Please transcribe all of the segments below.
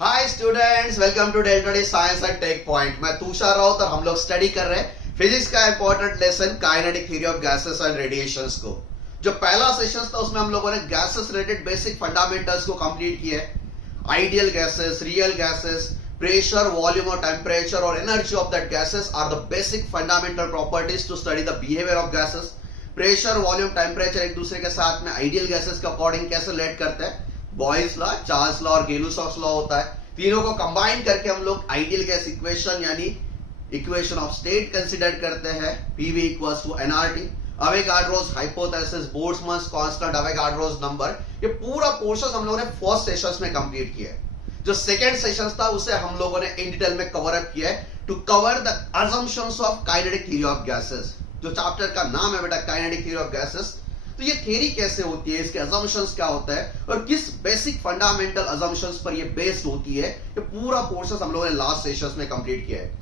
Hi students, welcome to delta the science and tech point. मैं तुषार राउत और हम लोग स्टडी कर रहे हैं फिजिक्स का important lesson kinetic theory of gases and radiations को। जो पहला सेशन था उसमें हम लोगों ने गैसेस रिलेटेड बेसिक फंडामेंटल्स को कंप्लीट किया है। Ideal gases, real gases, pressure, volume और टेम्परेचर और energy of that gases are the basic fundamental properties to study the behaviour of gases. Pressure, volume, temperature एक दूसरे के साथ में आइडियल गैसेस के अकॉर्डिंग कैसे रिलेट करते हैं, बॉयल्स लॉ, चार्ल्स लॉ और गेलुसॉफ्स लॉ होता है। तीनों को कंबाइन करके हम लोग आइडियल गैस इक्वेशन यानी इक्वेशन ऑफ स्टेट कंसीडर करते हैं। PV equals to NRT, Avogadro's hypothesis, Boltzmann constant, Avogadro's number. ये पूरा पोर्शन हम लोगों ने फर्स्ट सेशंस में कंप्लीट किया है। जो सेकंड सेशन था उसे हम लोगों ने इन डिटेल में कवर अप किया है to cover the assumptions of kinetic theory of gases. जो चैप्टर का नाम है बेटा काइनेटिक थ्योरी ऑफ गैसेस। तो ये थ्योरी कैसे होती है, इसके असम्पशंस क्या होता है और किस बेसिक फंडामेंटल असम्पशंस पर ये बेस्ड होती है, ये पूरा पोर्शन हम लोगों ने लास्ट सेशंस में कंप्लीट किया है।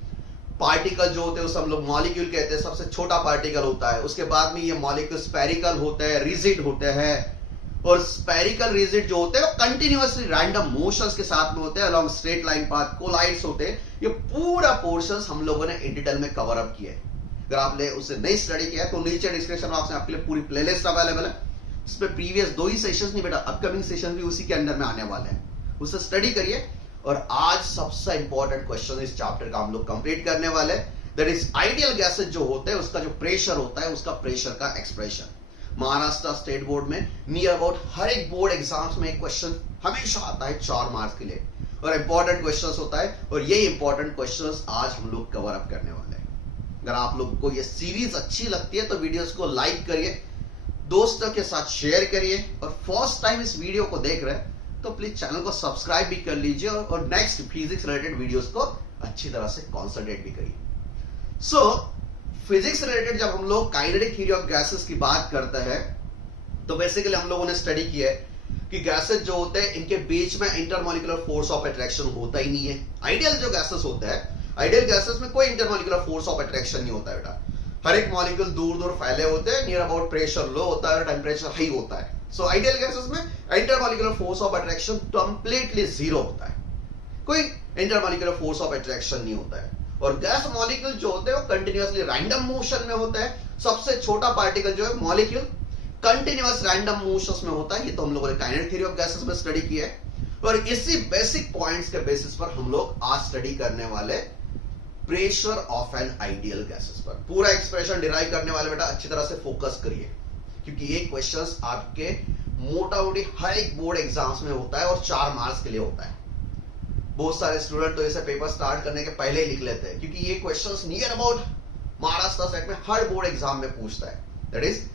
पार्टिकल जो होते हैं उसे हम लोग मॉलिक्यूल कहते हैं, सबसे छोटा पार्टिकल होता है। उसके बाद में ये मॉलिक्यूल स्फेरिकल होते हैं, रिजिड होते हैं, और स्फेरिकल रिजिड जो होते हैं वो कंटिन्यूअसली रैंडम मोशंस के साथ में होते हैं along straight line path, collides होते हैं। ये पूरा पोर्शन हम लोगों ने इन डिटेल में कवर अप किया है। अगर आपने उसे नहीं स्टडी किया है तो नीचे डिस्क्रिप्शन बॉक्स में आपके लिए पूरी प्लेलिस्ट अवेलेबल है। इसमें प्रीवियस 2 ही सेशंस नहीं बेटा, अपकमिंग सेशन भी उसी के अंदर में आने वाले हैं, उसे स्टडी करिए। और आज सबसे इंपॉर्टेंट क्वेश्चन इस चैप्टर का हम लोग कंप्लीट करने वाले हैं। दैट इज आइडियल गैसेस जो होते हैं उसका जो प्रेशर होता है, उसका प्रेशर का एक्सप्रेशन। महाराष्ट्र स्टेट बोर्ड में नियर अबाउट हर एक बोर्ड एग्जाम्स में एक क्वेश्चन हमेशा आता है 4 मार्क्स के लिए, और इंपॉर्टेंट क्वेश्चन होता है। और ये इंपॉर्टेंट क्वेश्चन आज हम लोग कवर अप करने वाले हैं। अगर आप लोग को ये सीरीज अच्छी लगती है तो वीडियोस को लाइक करिए, दोस्तों के साथ शेयर करिए, और फर्स्ट टाइम इस वीडियो को देख रहे हैं तो प्लीज चैनल को सब्सक्राइब भी कर लीजिए और नेक्स्ट फिजिक्स रिलेटेड वीडियोस को अच्छी तरह से कॉन्सेंट्रेट भी करिए। सो फिजिक्स रिलेटेड जब हम लोग काइनेटिक थ्योरी ऑफ गैसेस की बात करते हैं तो बेसिकली हम लोगों ने स्टडी किया है कि गैसेस जो होते हैं इनके बीच में इंटरमॉलिक्यूलर फोर्स ऑफ अट्रैक्शन होता ही नहीं है। आइडियल जो गैसेस होते हैं, आइडियल गैसेस में कोई इंटरमॉलिक्यूलर फोर्स ऑफ अट्रैक्शन नहीं होता है बेटा। हर एक मॉलिक्यूल दूर दूर फैले होते हैं, नियर अबाउट प्रेशर लो होता है और टेम्परेचर हाई होता है। सो आइडियल गैसेस में intermolecular force of attraction completely zero होता है, कोई इंटरमॉलिक्यूलर फोर्स ऑफ अट्रैक्शन नहीं होता है। और गैस मॉलिक्यूल जो होते हैं वो कंटिन्यूअसली रैंडम मोशन में होता है। सबसे छोटा पार्टिकल जो है मॉलिक्यूल कंटिन्यूअस रैंडम मोशन में होता है। ये तो हम लोगों ने काइनेटिक थ्योरी ऑफ गैसेस में स्टडी किया है, और इसी बेसिक पॉइंट्स के बेसिस पर हम लोग आज स्टडी करने वाले pressure of an ideal gases पर। पूरा एक्सप्रेशन डिराइव करने वाले बेटा अच्छी तरह से फोकस करिए, क्योंकि ये क्वेश्चंस आपके मोटा मोटी हर एक बोर्ड एग्जाम्स में होता है और 4 मार्क्स के लिए होता है। बहुत सारे स्टूडेंट तो इसे पेपर स्टार्ट करने के पहले ही लिख लेते हैं, क्योंकि ये questions near about Maharashtra set में हर बोर्ड एग्जाम में पूछता है। That is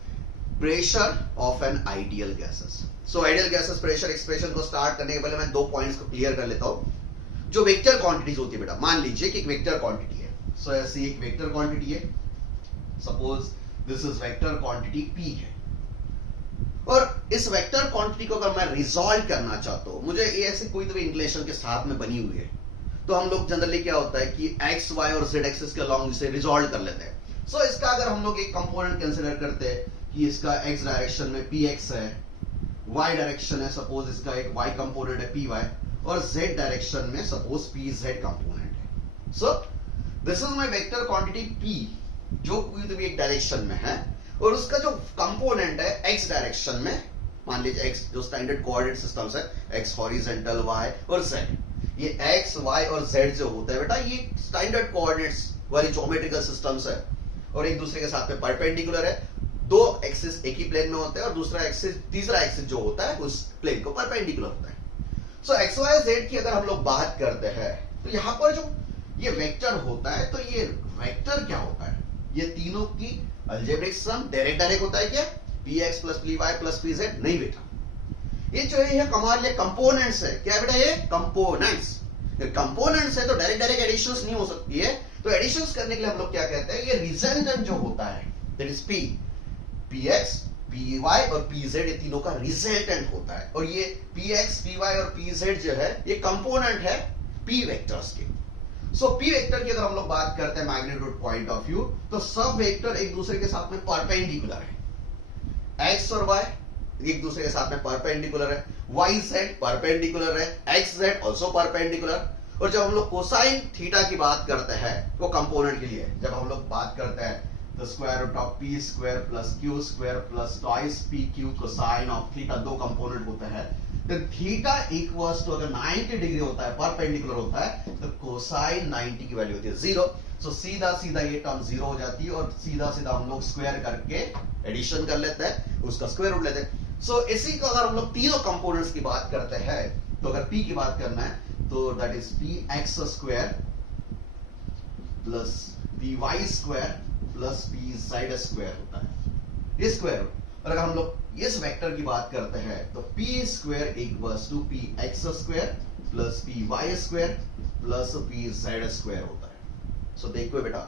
pressure of an ideal gases. So ideal gases pressure expression को स्टार्ट करने के पहले मैं 2 पॉइंट्स को क्लियर कर लेता हूं। जो वेक्टर क्वांटिटीज होती है बेटा, मान लीजिए कि एक वेक्टर क्वांटिटी है। सो ऐसी एक वेक्टर क्वांटिटी है, suppose this is vector quantity P है, और इस वेक्टर क्वांटिटी को अगर मैं रिजॉल्व करना चाहता हूं, मुझे ये ऐसे कोई तो भी इंक्लिनेशन के साथ में बनी हुई है, तो हम लोग जनरली क्या होता है कि x, y और z एक्सिस के अलोंग इसे रिजॉल्व कर लेते हैं। सो इसका अगर हम लोग एक कंपोनेंट कंसीडर करते हैं कि इसका x डायरेक्शन में px है, y डायरेक्शन है सपोज इसका एक y कंपोनेंट है py, और z डायरेक्शन में सपोज pz कंपोनेंट है। So this is my vector quantity p, जो कोई तो भी एक डायरेक्शन में है, और उसका जो कंपोनेंट है x डायरेक्शन में, मान लीजिए x जो स्टैंडर्ड कोऑर्डिनेट सिस्टम्स है, x हॉरिजॉन्टल, y और z। ये x, y और z जो होता है बेटा, ये स्टैंडर्ड कोऑर्डिनेट्स वाली ज्योमेट्रिकल सिस्टम्स है, और एक दूसरे के साथ में परपेंडिकुलर है। 2 एक्सिस एक ही प्लेन में होते हैं, और दूसरा एक्सिस, तीसरा एक्सिस जो होता है उस प्लेन को परपेंडिकुलर होता है। सो एक्स वाई जेड की अगर हम लोग बात करते हैं तो यहां पर जो ये वेक्टर होता है, तो ये वेक्टर क्या होता है, ये तीनों की अलजेब्रिक सम डायरेक्ट होता है क्या, px plus py plus pz? नहीं बेटा, ये जो है हमारे लिए कंपोनेंट्स है। क्या बेटा, ये कंपोनेंट्स। कंपोनेंट्स है तो डायरेक्ट एडिशंस नहीं हो सकती है, तो एडिशंस करने के लिए हम लोग क्या कहते हैं, ये रिजल्टेंट जो होता है दैट इज px, py और pz, ये तीनों का रिजल्टेंट होता है। और ये px, py और pz जो है ये कंपोनेंट है p वेक्टर्स के। सो p वेक्टर की अगर हम लोग बात करते हैं मैग्नीट्यूड पॉइंट ऑफ व्यू, तो सब वेक्टर एक दूसरे के साथ में परपेंडिकुलर है। x और y एक दूसरे के साथ में परपेंडिकुलर है, वाई जेड परपेंडिकुलर है, एक्स जेड ऑल्सो परपेंडिकुलर। और जब हम लोग कोसाइन थीटा की बात करते हैं वो कंपोनेंट के लिए, जब हम लोग बात करते हैं तो square root of P square plus Q square plus twice P Q cosine of theta, दो कंपोनेंट होते हैं। तो थीटा इक्वल्स टू अगर 90 डिग्री होता है, परपेंडिकुलर होता है, तो कोसाइन 90 की वैल्यू होती है 0। सो सीधा सीधा ये टर्म 0 हो जाती है और सीधा सीधा हम लोग स्क्वायर करके एडिशन कर लेते हैं, उसका स्क्वायर रूट लेते हैं। सो इसी को अगर हम लोग तीनों कंपोनेंट्स की बात करते हैं, तो अगर p की बात करना है तो that is P X square plus P Y square plus P Z square होता है, ये स्क्वायर रूट। और अगर हम लोग इस वेक्टर की बात करते हैं तो P square equals to P X square plus P Y square plus P Z square होता है। सो देखो बेटा,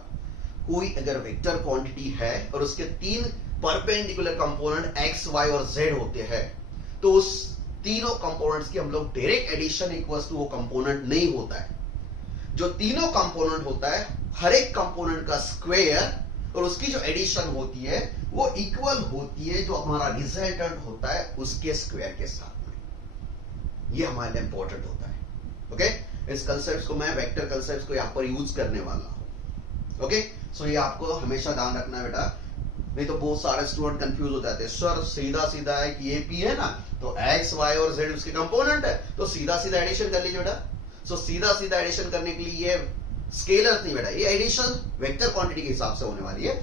कोई अगर वेक्टर क्वांटिटी है और उसके तीन परपेंडिकुलर कंपोनेंट एक्स वाई और जेड होते हैं, तो उस तीनों कंपोनेंट्स की हम लोग डायरेक्ट एडिशन इक्वल्स टू वो कंपोनेंट नहीं होता है। जो तीनों कंपोनेंट होता है, हर एक कंपोनेंट का स्क्वायर और उसकी जो एडिशन होती है वो इक्वल होती है जो हमारा रिजल्टेंट होता है उसके स्क्वायर के साथ में। ये हमारे लिए इंपॉर्टेंट होता है। ओके, इस कंसेप्ट को मैं वेक्टर कंसेप्ट को यहां पर यूज करने वाला हूं। ओके, सो ये आपको हमेशा ध्यान रखना है बेटा, नहीं तो बहुत सारे स्टूडेंट कंफ्यूज हो जाते हैं। सर सीधा सीधा है कि ये पी है ना, तो एक्स वाई और जेड उसके कंपोनेंट है, तो सीधा सीधा एडिशन कर लीजिए बेटा। सो सीधा सीधा एडिशन करने के लिए ये स्केलर नहीं बेटा, ये एडिशन वेक्टर क्वांटिटी के हिसाब से होने वाली है।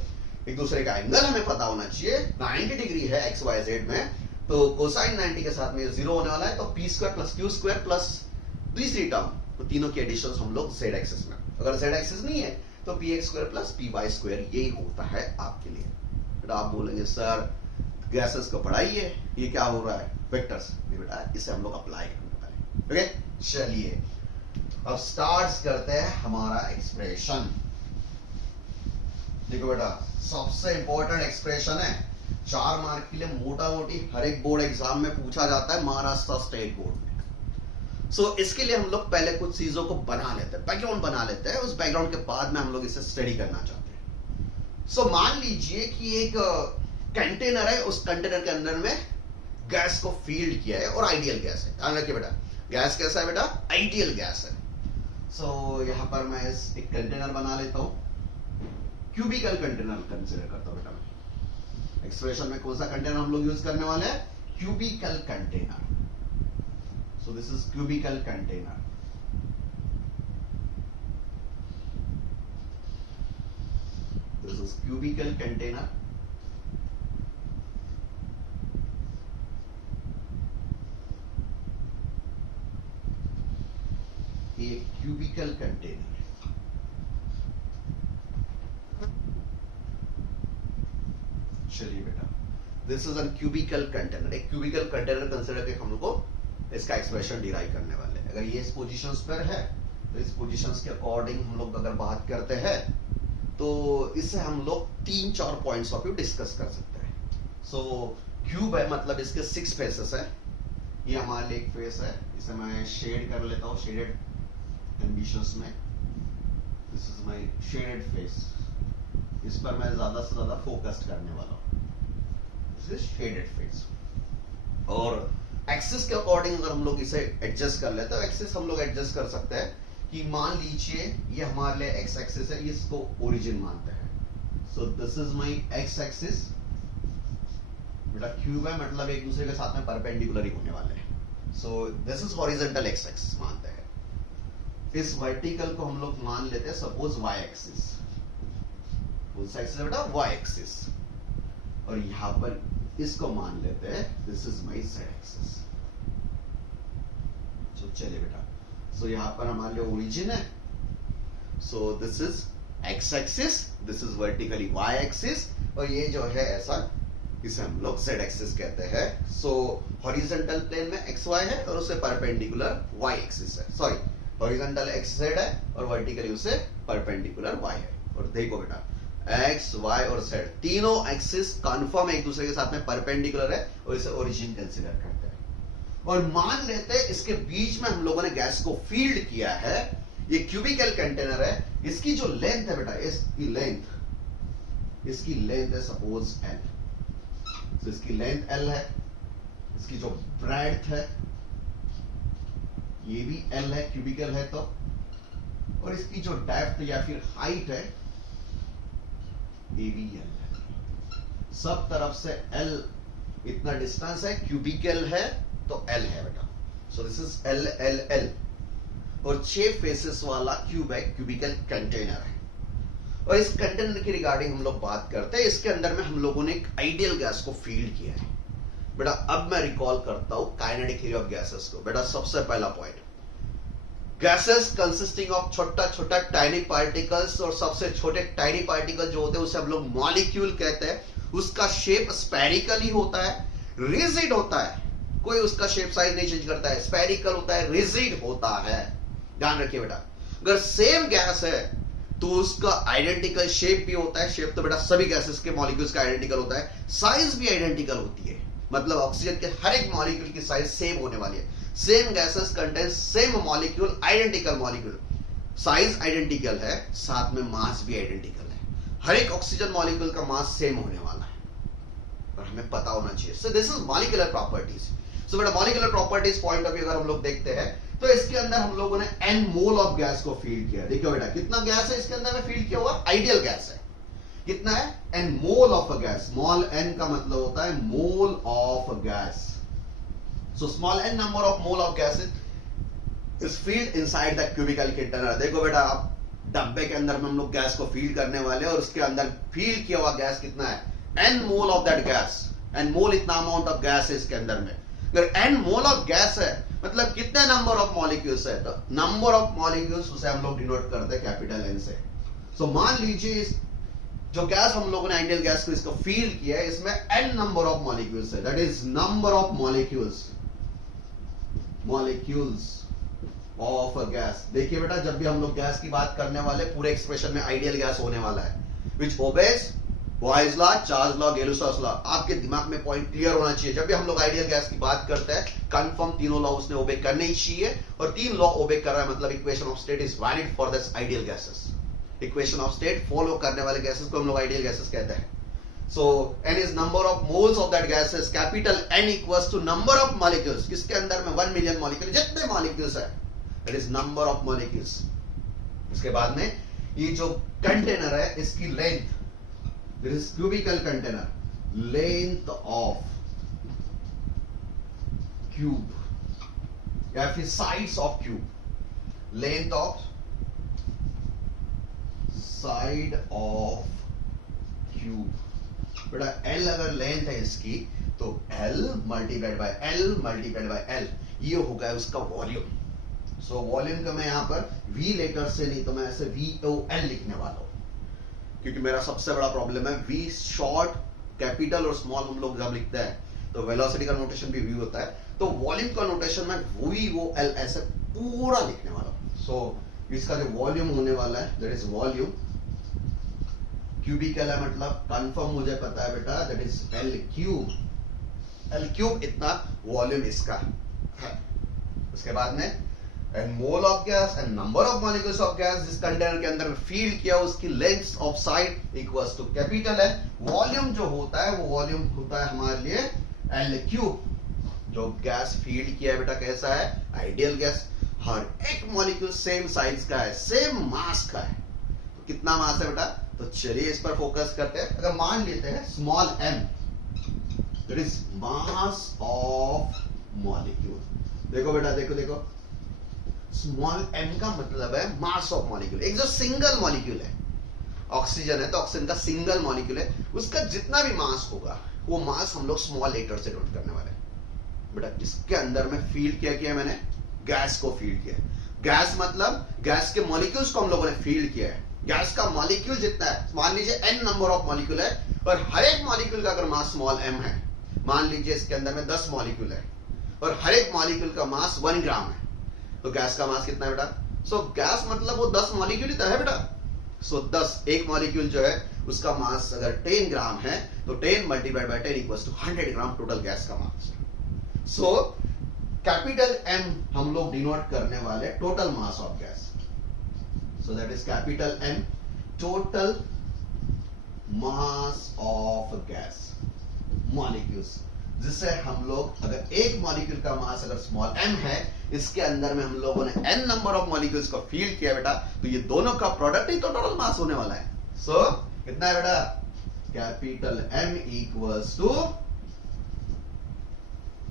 एक दूसरे का एंगल हमें पता होना चाहिए, 90 डिग्री है एक्स वाई जेड में, तो कोसाइन 90 के साथ में 0 होने वाला है, तो P square plus Q square plus दूसरी टर्म, तो तीनों की एडिशन हम लोग जेड एक्सिस में। अगर जेड एक्सिस नहीं है तो P X square plus P Y square, यही होता है आपके लिए बेटा। आप बोलेंगे सर गैसेस को पढ़ाइए, ये क्या हो रहा है वेक्टर्स, नहीं बेटा, इसे हम लोग अप्लाई करने वाले। ओके, चलिए अब स्टार्ट करते हैं हमारा एक्सप्रेशन। देखो बेटा, सबसे इंपॉर्टेंट एक्सप्रेशन है, 4 मार्क के लिए मोटा मोटी हर एक बोर्ड एग्जाम में पूछा जाता है, महाराष्ट्र स्टेट बोर्ड में। सो इसके लिए हम लोग पहले कुछ चीजों को बना लेते हैं, बैकग्राउंड बना लेते हैं, उस बैकग्राउंड के बाद में हम लोग इसे स्टडी करना चाहते हैं। सो मान लीजिए कि एक कंटेनर है, उस कंटेनर के अंदर में गैस को फील्ड किया है और आइडियल गैस है। ध्यान रखिए बेटा, गैस कैसा है बेटा, आइडियल गैस है। सो यहां पर मैं एक कंटेनर बना लेता हूं, क्यूबिकल कंटेनर कंसीडर करता हूं बेटा मैं। एक्सप्रेशन में कौन सा कंटेनर हम लोग यूज करने वाले हैं, cubical container. So this is cubical container. This is cubical container. ये क्यूबिकल कंटेनर है। चलिए बेटा, this is a cubical container. एक क्यूबिकल कंटेनर कंसीडर करके हम लोग को इसका एक्सप्रेशन डिराइव करने वाले हैं। अगर ये इस पोजीशंस पर है तो इस पोजीशंस के अकॉर्डिंग हम लोग अगर बात करते हैं तो इससे हम लोग 3-4 पॉइंट्स ऑफ व्यू डिस्कस कर सकते हैं। सो क्यूब है, मतलब इसके 6 फेसेस है। ये हमारे लिए एक फेस है, इसे मैं शेड कर लेता हूँ, शेडेड कंडीशंस में। This is my shaded face, इस पर मैं ज्यादा से ज्यादा फोकस्ड करने वाला हूं। This is shaded face. और एक्सिस के अकॉर्डिंग अगर हम लोग इसे एडजस्ट कर लेते हैं, एक्सिस हम लोग एडजस्ट कर सकते हैं कि मान लीजिए ये हमारे लिए एक्स एक्सिस है, इसको ओरिजिन मानते हैं। सो this is my ex axis बेटा। क्यूब है मतलब एक दूसरे के साथ में परपेंडिकुलर ही होने वाले हैं। सो this is horizontal x axis मानते हैं। इस वर्टिकल को हम लोग मान लेते हैं सपोज वाई एक्सिस। कौन सा एक्सिस है बेटा, वाई एक्सिस। और यहां पर इसको मान लेते हैं this is my Z axis. So चलिए बेटा, सो यहां पर हमारे लिए ओरिजिन है। So this is X axis, this is vertically Y axis, और ये जो है ऐसा, इसे हम लोग जेड एक्सिस कहते हैं। सो हॉरिजॉन्टल प्लेन में एक्स वाई है और उसे परपेंडिकुलर वाई एक्सिस है। सॉरी, हॉरिजॉन्टल एक्स जेड है और वर्टिकली उसे परपेंडिकुलर वाई है। और देखो बेटा, एक्स वाई और जेड तीनों एक्सिस कंफर्म एक दूसरे के साथ में परपेंडिकुलर है और इसे ओरिजिन कंसीडर करते हैं। और मान लेते हैं इसके बीच में हम लोगों ने गैस को फील्ड किया है। ये क्यूबिकल कंटेनर है, इसकी जो लेंथ है बेटा, इसकी लेंथ है सपोज एल। तो इसकी लेंथ एल है इसकी जो ब्रेड्थ है ये भी L है, क्यूबिकल है तो, और इसकी जो डेप्थ या फिर हाइट है ये भी L है। सब तरफ से L इतना डिस्टेंस है, क्यूबिकल है तो L है बेटा। सो this is L L L। और 6 फेसेस वाला क्यूब है, क्यूबिकल कंटेनर है। और इस कंटेनर की रिगार्डिंग हम लोग बात करते हैं। इसके अंदर में हम लोगों ने एक आइडियल गैस को फील्ड किया है बेटा। अब मैं रिकॉल करता हूं काइनेटिक थ्योरी ऑफ गैसेस को बेटा। सबसे पहला पॉइंट, गैसेस कंसिस्टिंग ऑफ छोटा छोटा टाइनी पार्टिकल्स, और सबसे छोटे टाइनी पार्टिकल जो होते हैं उसे हम लोग मॉलिक्यूल कहते हैं। उसका शेप स्फेरिकल ही होता है, रिजिड होता है, कोई उसका शेप साइज नहीं चेंज करता है, स्फेरिकल होता है, रिजिड होता है। ध्यान रखिए बेटा, अगर सेम गैस है तो उसका आइडेंटिकल शेप भी होता है। शेप तो बेटा सभी गैसेस के मॉलिक्यूल्स का आइडेंटिकल होता है। साइज भी आइडेंटिकल होती है, मतलब ऑक्सीजन के हर एक मॉलिक्यूल की साइज सेम होने वाली है। Same gases contain same molecule, identical molecule, size identical है, साथ में मास भी आइडेंटिकल है। हर एक ऑक्सीजन मॉलिक्यूल का मास सेम होने वाला है और हमें पता होना चाहिए। So this is molecular properties. So बेटा molecular properties point of view अगर हम लोग देखते हैं तो इसके अंदर हम लोगों ने n मोल ऑफ गैस को फील किया। देखियो बेटा कितना गैस है इसके अंदर में फील किया हुआ, आइडियल गैस है। कितना है? n mole of a gas. Small n का मतलब होता है mole of gas. So small n number of mole of gas is filled inside the cubical container. देखो बेटा आप डब्बे के अंदर में हम लोग गैस को फील करने वाले हैं और उसके अंदर फील किया हुआ गैस कितना है? n mole of that gas. n मोल इतना अमाउंट ऑफ गैस है इसके अंदर में। अगर n मोल ऑफ गैस है मतलब कितने नंबर ऑफ मॉलिक्यूल्स है? तो नंबर ऑफ मॉलिक्यूल्स उसे हम लोग डिनोट करते हैं कैपिटल N से। सो मान लीजिए जो गैस हम लोगों ने आइडियल गैस को इसको फील किया है इसमें n नंबर ऑफ मॉलिक्यूल्स है, that is number of molecules of a gas. देखिए बेटा जब भी हम लोग गैस की बात करने वाले पूरे एक्सप्रेशन में आइडियल गैस होने वाला है, which obeys Boyle's law, Charles law, Gay-Lussac's law. आपके दिमाग में पॉइंट क्लियर होना चाहिए। जब भी हम लोग आइडियल गैस की बात करते हैं कंफर्म तीनों लॉ उसने ओबे करने ही चाहिए, और 3 लॉ ओबे कर रहा है मतलब equation of state is valid for this ideal gases. Equation of state follow करने वाले गैसेस को हम लोग आइडियल गैसेस कहते हैं। So n is number of moles of that gases, capital N equals to number of molecules. किसके अंदर में 1 मिलियन मॉलिक्यूल, जितने मॉलिक्यूल्स है that is number of molecules. इसके बाद में ये जो कंटेनर है इसकी length, this is cubical container, length of cube या फिर sides of cube, length of side of cube. बेटा L अगर लेंथ है इसकी तो L मल्टीप्लाइड बाय L, ये होगा उसका वॉल्यूम। सो वॉल्यूम का मैं यहां पर V लेटर से नहीं तो मैं ऐसे VOL लिखने वाला हूं, क्योंकि मेरा सबसे बड़ा प्रॉब्लम है V शॉर्ट, कैपिटल और स्मॉल हम लोग जब लिखते हैं तो वेलोसिटी का नोटेशन भी V होता है, तो वॉल्यूम का नोटेशन में VOL ऐसे पूरा लिखने वाला हूं। सो इसका जो वॉल्यूम होने वाला है दैट इज वॉल्यूम, क्यूबिकल है मतलब कंफर्म मुझे पता है बेटा दैट इज L क्यूब इतना वॉल्यूम इसका है। उसके बाद में and mole of gas and number of molecules of gas जिस कंटेनर के अंदर फील किया उसकी length of side equals to capital है। वॉल्यूम जो होता है वो वॉल्यूम होता है हमारे लिए L क्यूब। जो गैस फील्ड किया है बेटा कैसा है? Ideal gas. हर एक मॉलिक्यूल सेम साइज का है, सेम मास का है। तो कितना मास है बेटा? तो चलिए इस पर फोकस करते हैं। अगर मान लेते हैं small m, that is mass of molecule. देखो बेटा देखो स्मॉल m का मतलब है मास ऑफ मॉलिक्यूल। एक जो सिंगल मॉलिक्यूल है, ऑक्सीजन है तो ऑक्सीजन का सिंगल मॉलिक्यूल है, उसका जितना भी मास होगा वो मास हम लोग स्मॉल लेटर से नोट करने वाले हैं। बेटा इसके अंदर में फील किया मैंने गैस को फील किया। गैस मतलब गैस के मॉलिक्यूल्स को हम लोगों ने फील किया है। गैस का मॉलिक्यूल जितना है, मान लीजिए n नंबर ऑफ मॉलिक्यूल है और हर एक मॉलिक्यूल का अगर मास स्मॉल m है, मान लीजिए इसके अंदर में 10 मॉलिक्यूल है और हर एक मॉलिक्यूल का मास 1 ग्राम है, तो गैस का मास कितना है बेटा? सो गैस मतलब वो 10 मॉलिक्यूल ही तो है बेटा। सो 10, एक मॉलिक्यूल जो है उसका मास अगर 10 ग्राम है तो 10 multiplied by 10 equals to 100 gram total gas का मास। सो कैपिटल M हम लोग डिनोट करने वाले total mass of gas. So that is capital M, total mass of gas, molecules. जिससे हम लोग अगर एक मॉलिक्यूल का मास अगर स्मॉल m है, इसके अंदर में हम लोगों ने n नंबर ऑफ मॉलिक्यूल्स को फील किया बेटा, तो ये दोनों का प्रोडक्ट ही तो टोटल मास होने वाला है। सो कितना है बेटा, कैपिटल M इक्वल्स टू,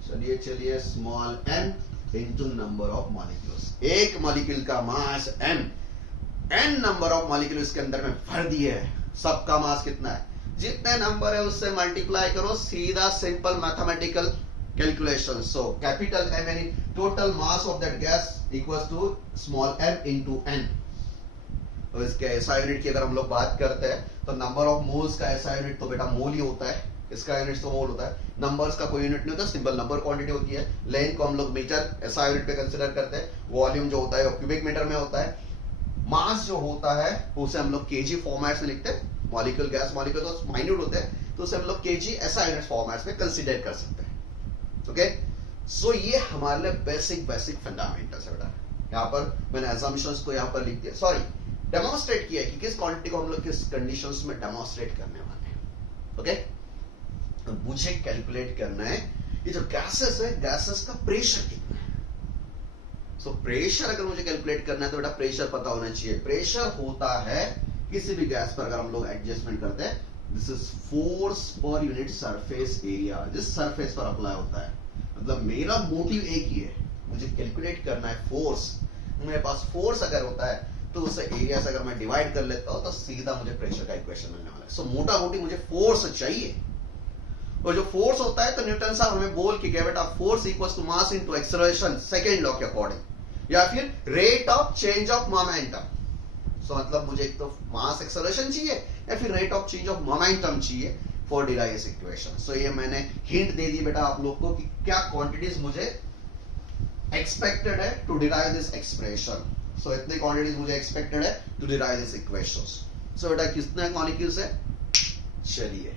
चलिए small m into number of molecules. एक मॉलिक्यूल का मास m, n number of molecule इसके अंदर में भर दिए है, सबका मास कितना है, जितने नंबर है उससे मल्टीप्लाई करो, सीधा simple mathematical calculation. So capital M यानी total mass of that gas equals to small m into n। तो इसके ऐसा यूनिट की अगर हम लोग बात करते हैं तो नंबर ऑफ मोल्स का ऐसा यूनिट तो बेटा मोल ही होता है, इसका यूनिट तो मोल होता है। नंबर्स का कोई यूनिट नहीं होता, सिंपल नंबर क्वांटिटी होती है। लेंथ को हम लोग मीटर ऐसा यूनिट पे कंसीडर करते हैं। वॉल्यूम जो होता है वो क्यूबिक मीटर में होता है। मास जो होता है उसे हम लोग केजी फॉर्मेट में लिखते हैं। मॉलिक्यूल गैस मॉलिक्यूल तो माइन्यूट होते हैं, तो उसे हम लोग केजी ऐसा यूनिट फॉर्मेट में कंसीडर कर सकते हैं। ओके, सो ये हमारे लिए बेसिक फंडामेंटल्स है बेटा। यहाँ पर मैंने असम्पशंस को यहाँ पर लिख दिया, सॉरी डेमोन्स्ट्रेट किया कि किस क्वांटिटी को हम लोग किस कंडीशंस में डेमोन्स्ट्रेट करने वाले हैं। ओके, तो मुझे कैलकुलेट करना है ये जो गैसेस है, गैसेस का प्रेशर कितना है। सो प्रेशर अगर मुझे कैलकुलेट करना है तो बेटा प्रेशर पता होना चाहिए। प्रेशर होता है किसी भी गैस पर अगर हम लोग एडजस्टमेंट करते हैं, this is force per unit surface area, जिस सरफेस पर अप्लाई होता है। मतलब मेरा मोटिव एक ही है, मुझे कैलकुलेट करना है फोर्स। मेरे पास फोर्स अगर होता है तो उससे एरिया से अगर मैं डिवाइड कर लेता हूं तो सीधा मुझे प्रेशर का इक्वेशन मिलने वाला है। सो मोटा मोटी मुझे फोर्स चाहिए, और जो फोर्स होता है तो न्यूटन साहब हमें बोल के गए बेटा, force equals to mass into acceleration second law के अकॉर्डिंग, या फिर rate of change of momentum. So मतलब मुझे एक तो मास एक्सेलरेशन चाहिए या फिर rate of change of momentum चाहिए for derive this equation. So ये मैंने हिंट दे दी बेटा आप लोग को कि क्या क्वांटिटीज मुझे एक्सपेक्टेड है टू डिराइव दिस एक्सप्रेशन। सो इतने क्वांटिटीज मुझे एक्सपेक्टेड है टू डिराइव दिस इक्वेशंस। सो बेटा कितने मॉलिक्यूल्स है, चलिए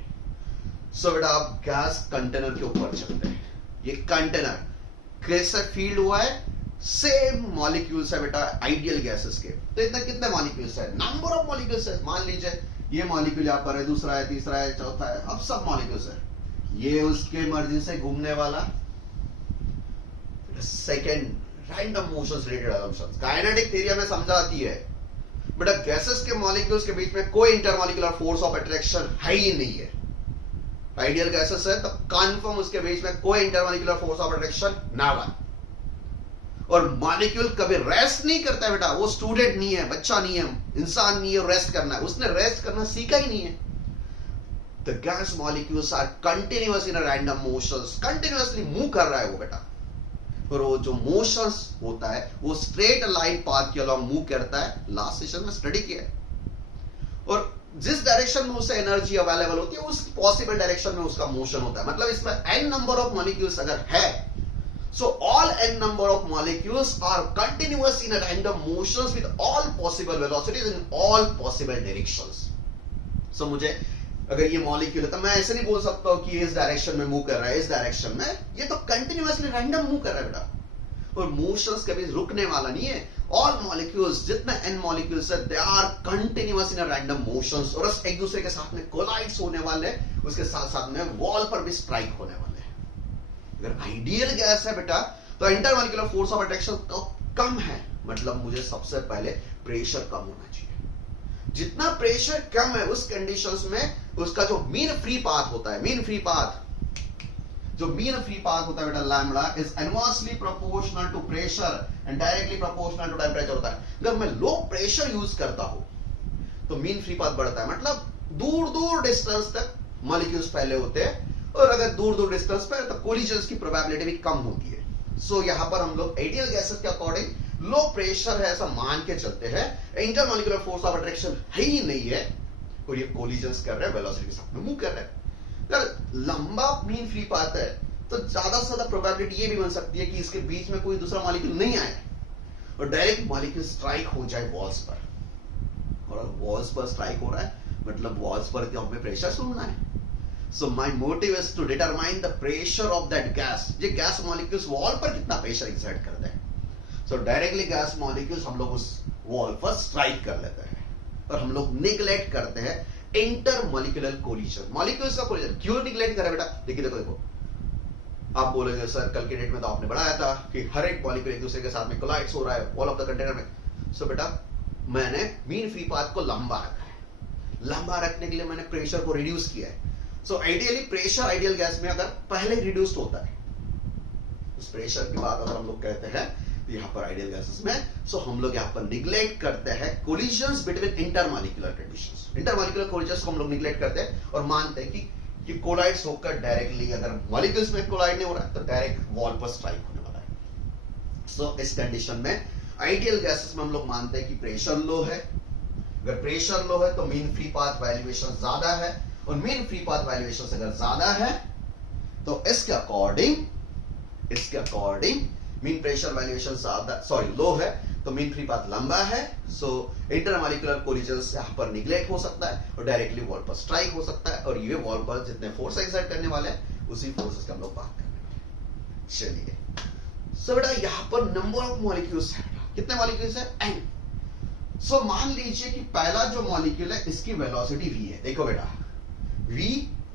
सो बेटा आप गैस कंटेनर के ऊपर चलते हैं। ये कंटेनर कैसे फील्ड हुआ है, सेम मॉलिक्यूल्स है बेटा आइडियल गैसेस के। तो इतना कितने मॉलिक्यूल्स है, नंबर ऑफ मॉलिक्यूल्स है। मान लीजिए ये मॉलिक्यूल यहाँ पर है, दूसरा है, तीसरा है, चौथा है, अब सब मॉलिक्यूल्स है। ये उसके मर्जी से घूमने वाला second random motions related assumptions kinetic theory हमें समझाती है बेटा गैसेस के मॉलिक्यूल्स के बीच में कोई इंटरमॉलिक्यूलर फोर्स ऑफ अट्रैक्शन है ही नहीं है। आइडियल गैसेस है तो कंफर्म उसके बीच में कोई इंटरमॉलिक्यूलर फोर्स ऑफ अट्रैक्शन ना बने। और मॉलिक्यूल कभी रेस्ट नहीं करता है बेटा, वो स्टूडेंट नहीं है, बच्चा नहीं है, इंसान नहीं है रेस्ट करना है, उसने रेस्ट करना सीखा ही नहीं है। The gas molecules are continuous in random motions, continuously move कर रहा है वो बेटा। और वो जो मोशंस होता है वो स्ट्रेट लाइन पाथ के अलॉन्ग मूव करता है। लास्ट सेशन में स्टडी किया है। और जिस डायरेक्शन में उसे एनर्जी अवेलेबल होती है उस पॉसिबल डायरेक्शन में उसका मोशन होता है। मतलब इसमें n नंबर ऑफ मॉलिक्यूल्स अगर है, so all n number of molecules are continuous in a random motions with all possible velocities in all possible directions. So मुझे अगर ये मॉलिक्यूल है तो मैं ऐसे नहीं बोल सकता हूं कि इस डायरेक्शन में मूव कर रहा है, इस डायरेक्शन में, ये तो कंटिन्यूअसली रैंडम मूव कर रहा है बेटा। और मोशंस कभी रुकने वाला नहीं है। ऑल मॉलिक्यूल्स, जितने n मॉलिक्यूल्स है, they are continuous in a random motions, और एक दूसरे के साथ में कोलाइड्स होने वाले, उसके साथ साथ में वॉल पर भी स्ट्राइक होने वाले। अगर आइडियल गैस है बेटा तो इंटरमॉलिक्यूलर फोर्स ऑफ अट्रैक्शन कम है, मतलब मुझे सबसे पहले प्रेशर कम होना चाहिए। जितना प्रेशर कम है उस कंडीशंस में उसका जो मीन फ्री पाथ होता है, मीन फ्री पाथ होता है बेटा lambda is inversely proportional to pressure and directly proportional to temperature होता है। अगर मैं लो प्रेशर यूज करता हूं तो मीन फ्री पाथ बढ़ता है, मतलब दूर दूर डिस्टेंस तक मॉलिक्यूल्स फैले होते हैं, और अगर दूर दूर डिस्टेंस पे तो कोलिजन्स की प्रोबेबिलिटी भी कम होती है। सो यहां पर हम लोग आइडियल गैसेस के अकॉर्डिंग लो प्रेशर है ऐसा मान के चलते हैं, इंटरमॉलिक्यूलर फोर्स ऑफ अट्रैक्शन है ही नहीं है, और ये कोलिजन्स कर रहे हैं, वेलोसिटी के साथ में मूव कर रहे हैं। अगर लंबा मीन फ्री पाथ है तो ज्यादा से ज्यादा प्रोबेबिलिटी ये भी बन सकती है कि इसके बीच में कोई दूसरा मॉलिक्यूल नहीं आए और डायरेक्ट मॉलिक्यूल स्ट्राइक हो जाए वॉल्स पर, और वॉल्स पर स्ट्राइक हो रहा है मतलब वॉल्स पर हमें प्रेशर सुनना है। So my motive is to determine the pressure of that gas. ये गैस मॉलिक्यूल्स वॉल पर कितना प्रेशर एक्सर्ट करते हैं। So directly गैस मॉलिक्यूल्स हम लोग उस वॉल पर स्ट्राइक कर लेते हैं, और हम लोग निगलेक्ट करते हैं इंटर मॉलिक्यूलर कोलिजन। मॉलिक्यूल्स का कोलिजन क्यों निगलेक्ट करें बेटा, देखिए देखो आप बोलेंगे सर कल के डेट में तो आपने बढ़ाया था कि हर एक मॉलिक्यूल एक दूसरे के साथ में कोलाइड्स हो रहा है ऑल ऑफ द कंटेनर में। सो बेटा मैंने मीन फ्री पाथ को लंबा रखा है, लंबा रखने के लिए मैंने प्रेशर को रिड्यूस किया है। So ideally pressure ideal gas में अगर पहले रिड्यूस्ड होता है, उस प्रेशर की बात अगर हम लोग कहते हैं यहाँ पर आइडियल गैसेस में, सो हम लोग यहाँ पर निग्लेक्ट करते हैं collisions between intermolecular conditions. Intermolecular collisions को हम लोग निग्लेक्ट करते हैं और मानते हैं कि ये कोलाइड्स होकर डायरेक्टली, अगर मॉलिक्यूल्स में कोलाइड नहीं हो रहा है तो डायरेक्ट वॉल पर स्ट्राइक होने वाला है। सो इस कंडीशन में आइडियल गैसेस में हम लोग मानते हैं कि प्रेशर लो है। अगर प्रेशर लो है तो मीन फ्री पाथ वैल्यूएशन ज्यादा है, और मीन फ्री पाथ वैल्यूएशन अगर ज्यादा है तो इसके अकॉर्डिंग मीन प्रेशर वैल्यूएशन ज्यादा लो है तो मीन फ्री पाथ लंबा है। सो इंटरमॉलिक्यूलर कोलिजन्स यहाँ पर निग्लेक्ट हो सकता है और डायरेक्टली वॉल पर स्ट्राइक हो सकता है, और ये वॉल पर जितने फोर्स एक्सर्ट करने वाले हैं उसी फोर्सेस का हम लोग बात करने वाले हैं। चलिए सो बेटा यहाँ पर नंबर ऑफ मॉलिक्यूल्स है, कितने मॉलिक्यूल्स है? n। सो मान लीजिए कि पहला जो मॉलिक्यूल है इसकी वेलोसिटी v है। देखो बेटा v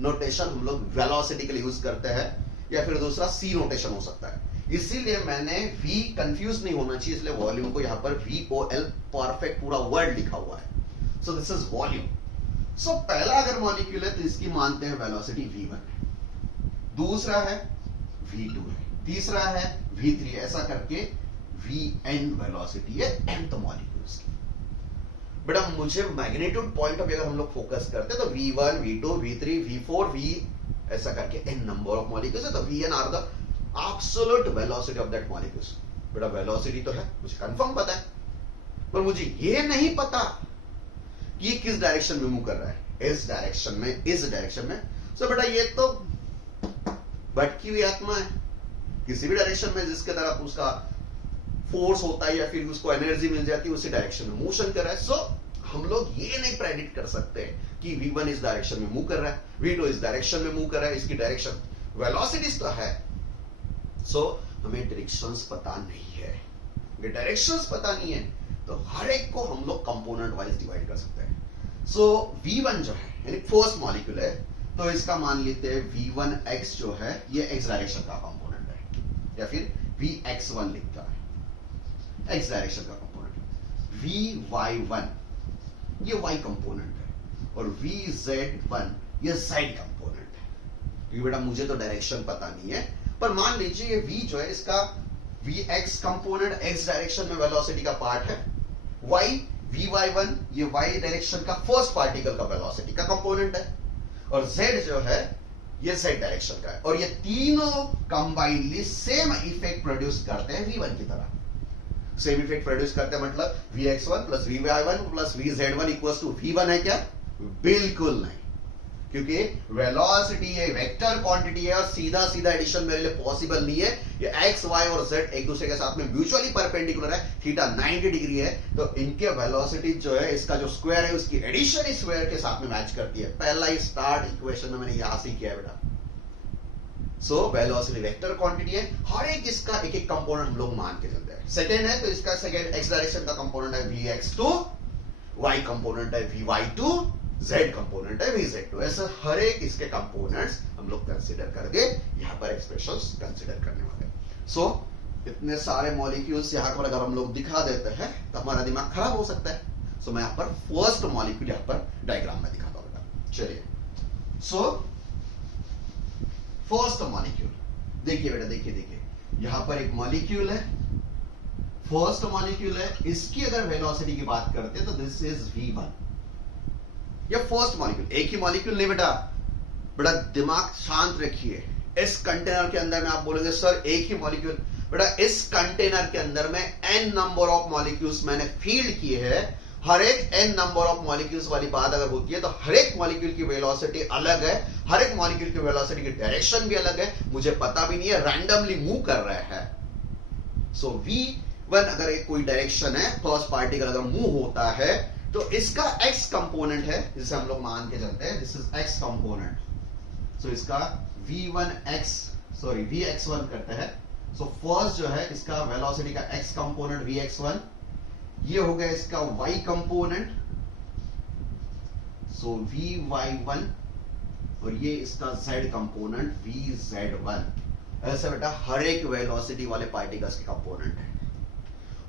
नोटेशन हम लोग वेलोसिटी के लिए यूज करते हैं, या फिर दूसरा c नोटेशन हो सकता है, इसीलिए मैंने v कंफ्यूज नहीं होना चाहिए इसलिए वॉल्यूम को यहां पर VOL परफेक्ट पूरा वर्ड लिखा हुआ है। So this is volume. So पहला अगर मॉलिक्यूल है तो इसकी मानते हैं वेलोसिटी v1, दूसरा है v2 है, तीसरा है v3, ऐसा करके vn वेलोसिटी है nth मॉलिक्यूल्स की। बेटा मुझे मैग्नीट्यूड पॉइंट ऑफ व्यू अगर हम लोग फोकस करते हैं तो v1 v2 v3 v4 v ऐसा करके n नंबर ऑफ मॉलिक्यूल्स है, तो vn are the absolute velocity of that molecules. बेटा वेलोसिटी तो है, मुझे कंफर्म पता है, पर मुझे ये नहीं पता कि ये किस डायरेक्शन में मूव कर रहा है, इस डायरेक्शन में, इस डायरेक्शन में। सो बेटा ये तो भटकी हुई आत्मा है, किसी भी डायरेक्शन में जिसके तरफ उसका फोर्स होता है या फिर उसको एनर्जी मिल जाती है उसी डायरेक्शन में मोशन कर रहा है। सो हम लोग ये नहीं प्रेडिक्ट कर सकते कि v1 इस डायरेक्शन में मूव कर रहा है, v2 इस डायरेक्शन में मूव कर रहा है, इसकी डायरेक्शन वेलोसिटीज तो है। सो हमें डायरेक्शंस पता नहीं है, अगर डायरेक्शंस पता नहीं है तो हर एक को हम लोग कंपोनेंट वाइज डिवाइड कर सकते हैं। सो v1 जो है यानी फर्स्ट मॉलिक्यूल है, तो इसका मान लेते हैं v1x जो है ये x डायरेक्शन का कंपोनेंट है, या फिर vx1 लिखता है x डायरेक्शन का कंपोनेंट, vy1 ये y कंपोनेंट है, और vz1 ये z कंपोनेंट है। क्योंकि बेटा मुझे तो डायरेक्शन पता नहीं है, पर मान लीजिए ये v जो है इसका vx कंपोनेंट x डायरेक्शन में वेलोसिटी का पार्ट है, y vy1 ये y डायरेक्शन का फर्स्ट पार्टिकल का वेलोसिटी का कंपोनेंट है, और z जो है ये z डायरेक्शन का है, और ये तीनों कंबाइनली सेम इफेक्ट प्रोड्यूस करते हैं v1 की तरह। सेम इफेक्ट प्रोड्यूस करते हैं मतलब vx1 plus vy1 plus vz1 equals to v1 है क्या? बिल्कुल नहीं, क्योंकि वेलोसिटी ये वेक्टर क्वांटिटी है और सीधा सीधा एडिशन मेरे लिए पॉसिबल नहीं है। ये x y और z एक दूसरे के साथ में म्यूचुअली परपेंडिकुलर है, थीटा 90 डिग्री है, तो इनके वेलोसिटी जो है इसका जो स्क्वायर है उसकी एडिशन स्क्वायर के साथ में मैच करती है। पहला ही स्टार्ट इक्वेशन में मैंने यहां से किया है बेटा। सो वेलोसिटी वेक्टर क्वांटिटी है, हर एक इसका एक एक कंपोनेंट हम लोग मान के चलते हैं। सेकेंड है तो इसका सेकेंड x डायरेक्शन का कंपोनेंट है vx2, y कंपोनेंट है vy2, z कंपोनेंट है vz2। ऐसे हर एक इसके कंपोनेंट्स हम लोग कंसीडर करके यहाँ पर एक्सप्रेशंस कंसीडर करने वाले हैं। सो इतने सारे मॉलिक्यूल्स यहाँ पर अगर हम लोग दिखा देते हैं तो हमारा दिमाग खराब हो सकता है। सो मैं यहाँ पर फर्स्ट मॉलिक्यूल यहाँ पर डायग्राम में दिखाता हूँ बेटा। चलिए सो फर्स्ट मॉलिक्यूल देखिए बेटा, देखिए यहां पर एक मॉलिक्यूल है, फर्स्ट मॉलिक्यूल है, इसकी अगर वेलोसिटी की बात करते हैं तो दिस इज v1। ये फर्स्ट मॉलिक्यूल, एक ही मॉलिक्यूल नहीं बेटा, बेटा दिमाग शांत रखिए। इस कंटेनर के अंदर में आप बोलेंगे सर एक ही मॉलिक्यूल, बेटा इस कंटेनर के अंदर में n नंबर ऑफ मॉलिक्यूल्स मैंने फील्ड किए हैं। हर एक n नंबर ऑफ मॉलिक्यूल्स वाली बात अगर होती है तो हर एक मॉलिक्यूल की वेलोसिटी अलग है, हर एक मॉलिक्यूल की वेलोसिटी की डायरेक्शन भी अलग है, मुझे पता भी नहीं है, रैंडमली मूव कर रहे हैं। सो v1 अगर एक कोई डायरेक्शन है, फर्स्ट पार्टिकल अगर मूव होता है तो इसका x कंपोनेंट है जिसे हम लोग मान के चलते हैं, दिस इज x कंपोनेंट। सो इसका vx1 करते हैं। सो फर्स्ट जो है इसका वेलोसिटी का x कंपोनेंट vx1, ये हो गया इसका y कंपोनेंट, सो vy1, और ये इसका z कंपोनेंट vz1। ऐसे बेटा हर एक वेलोसिटी वाले पार्टिकल्स के कंपोनेंट है,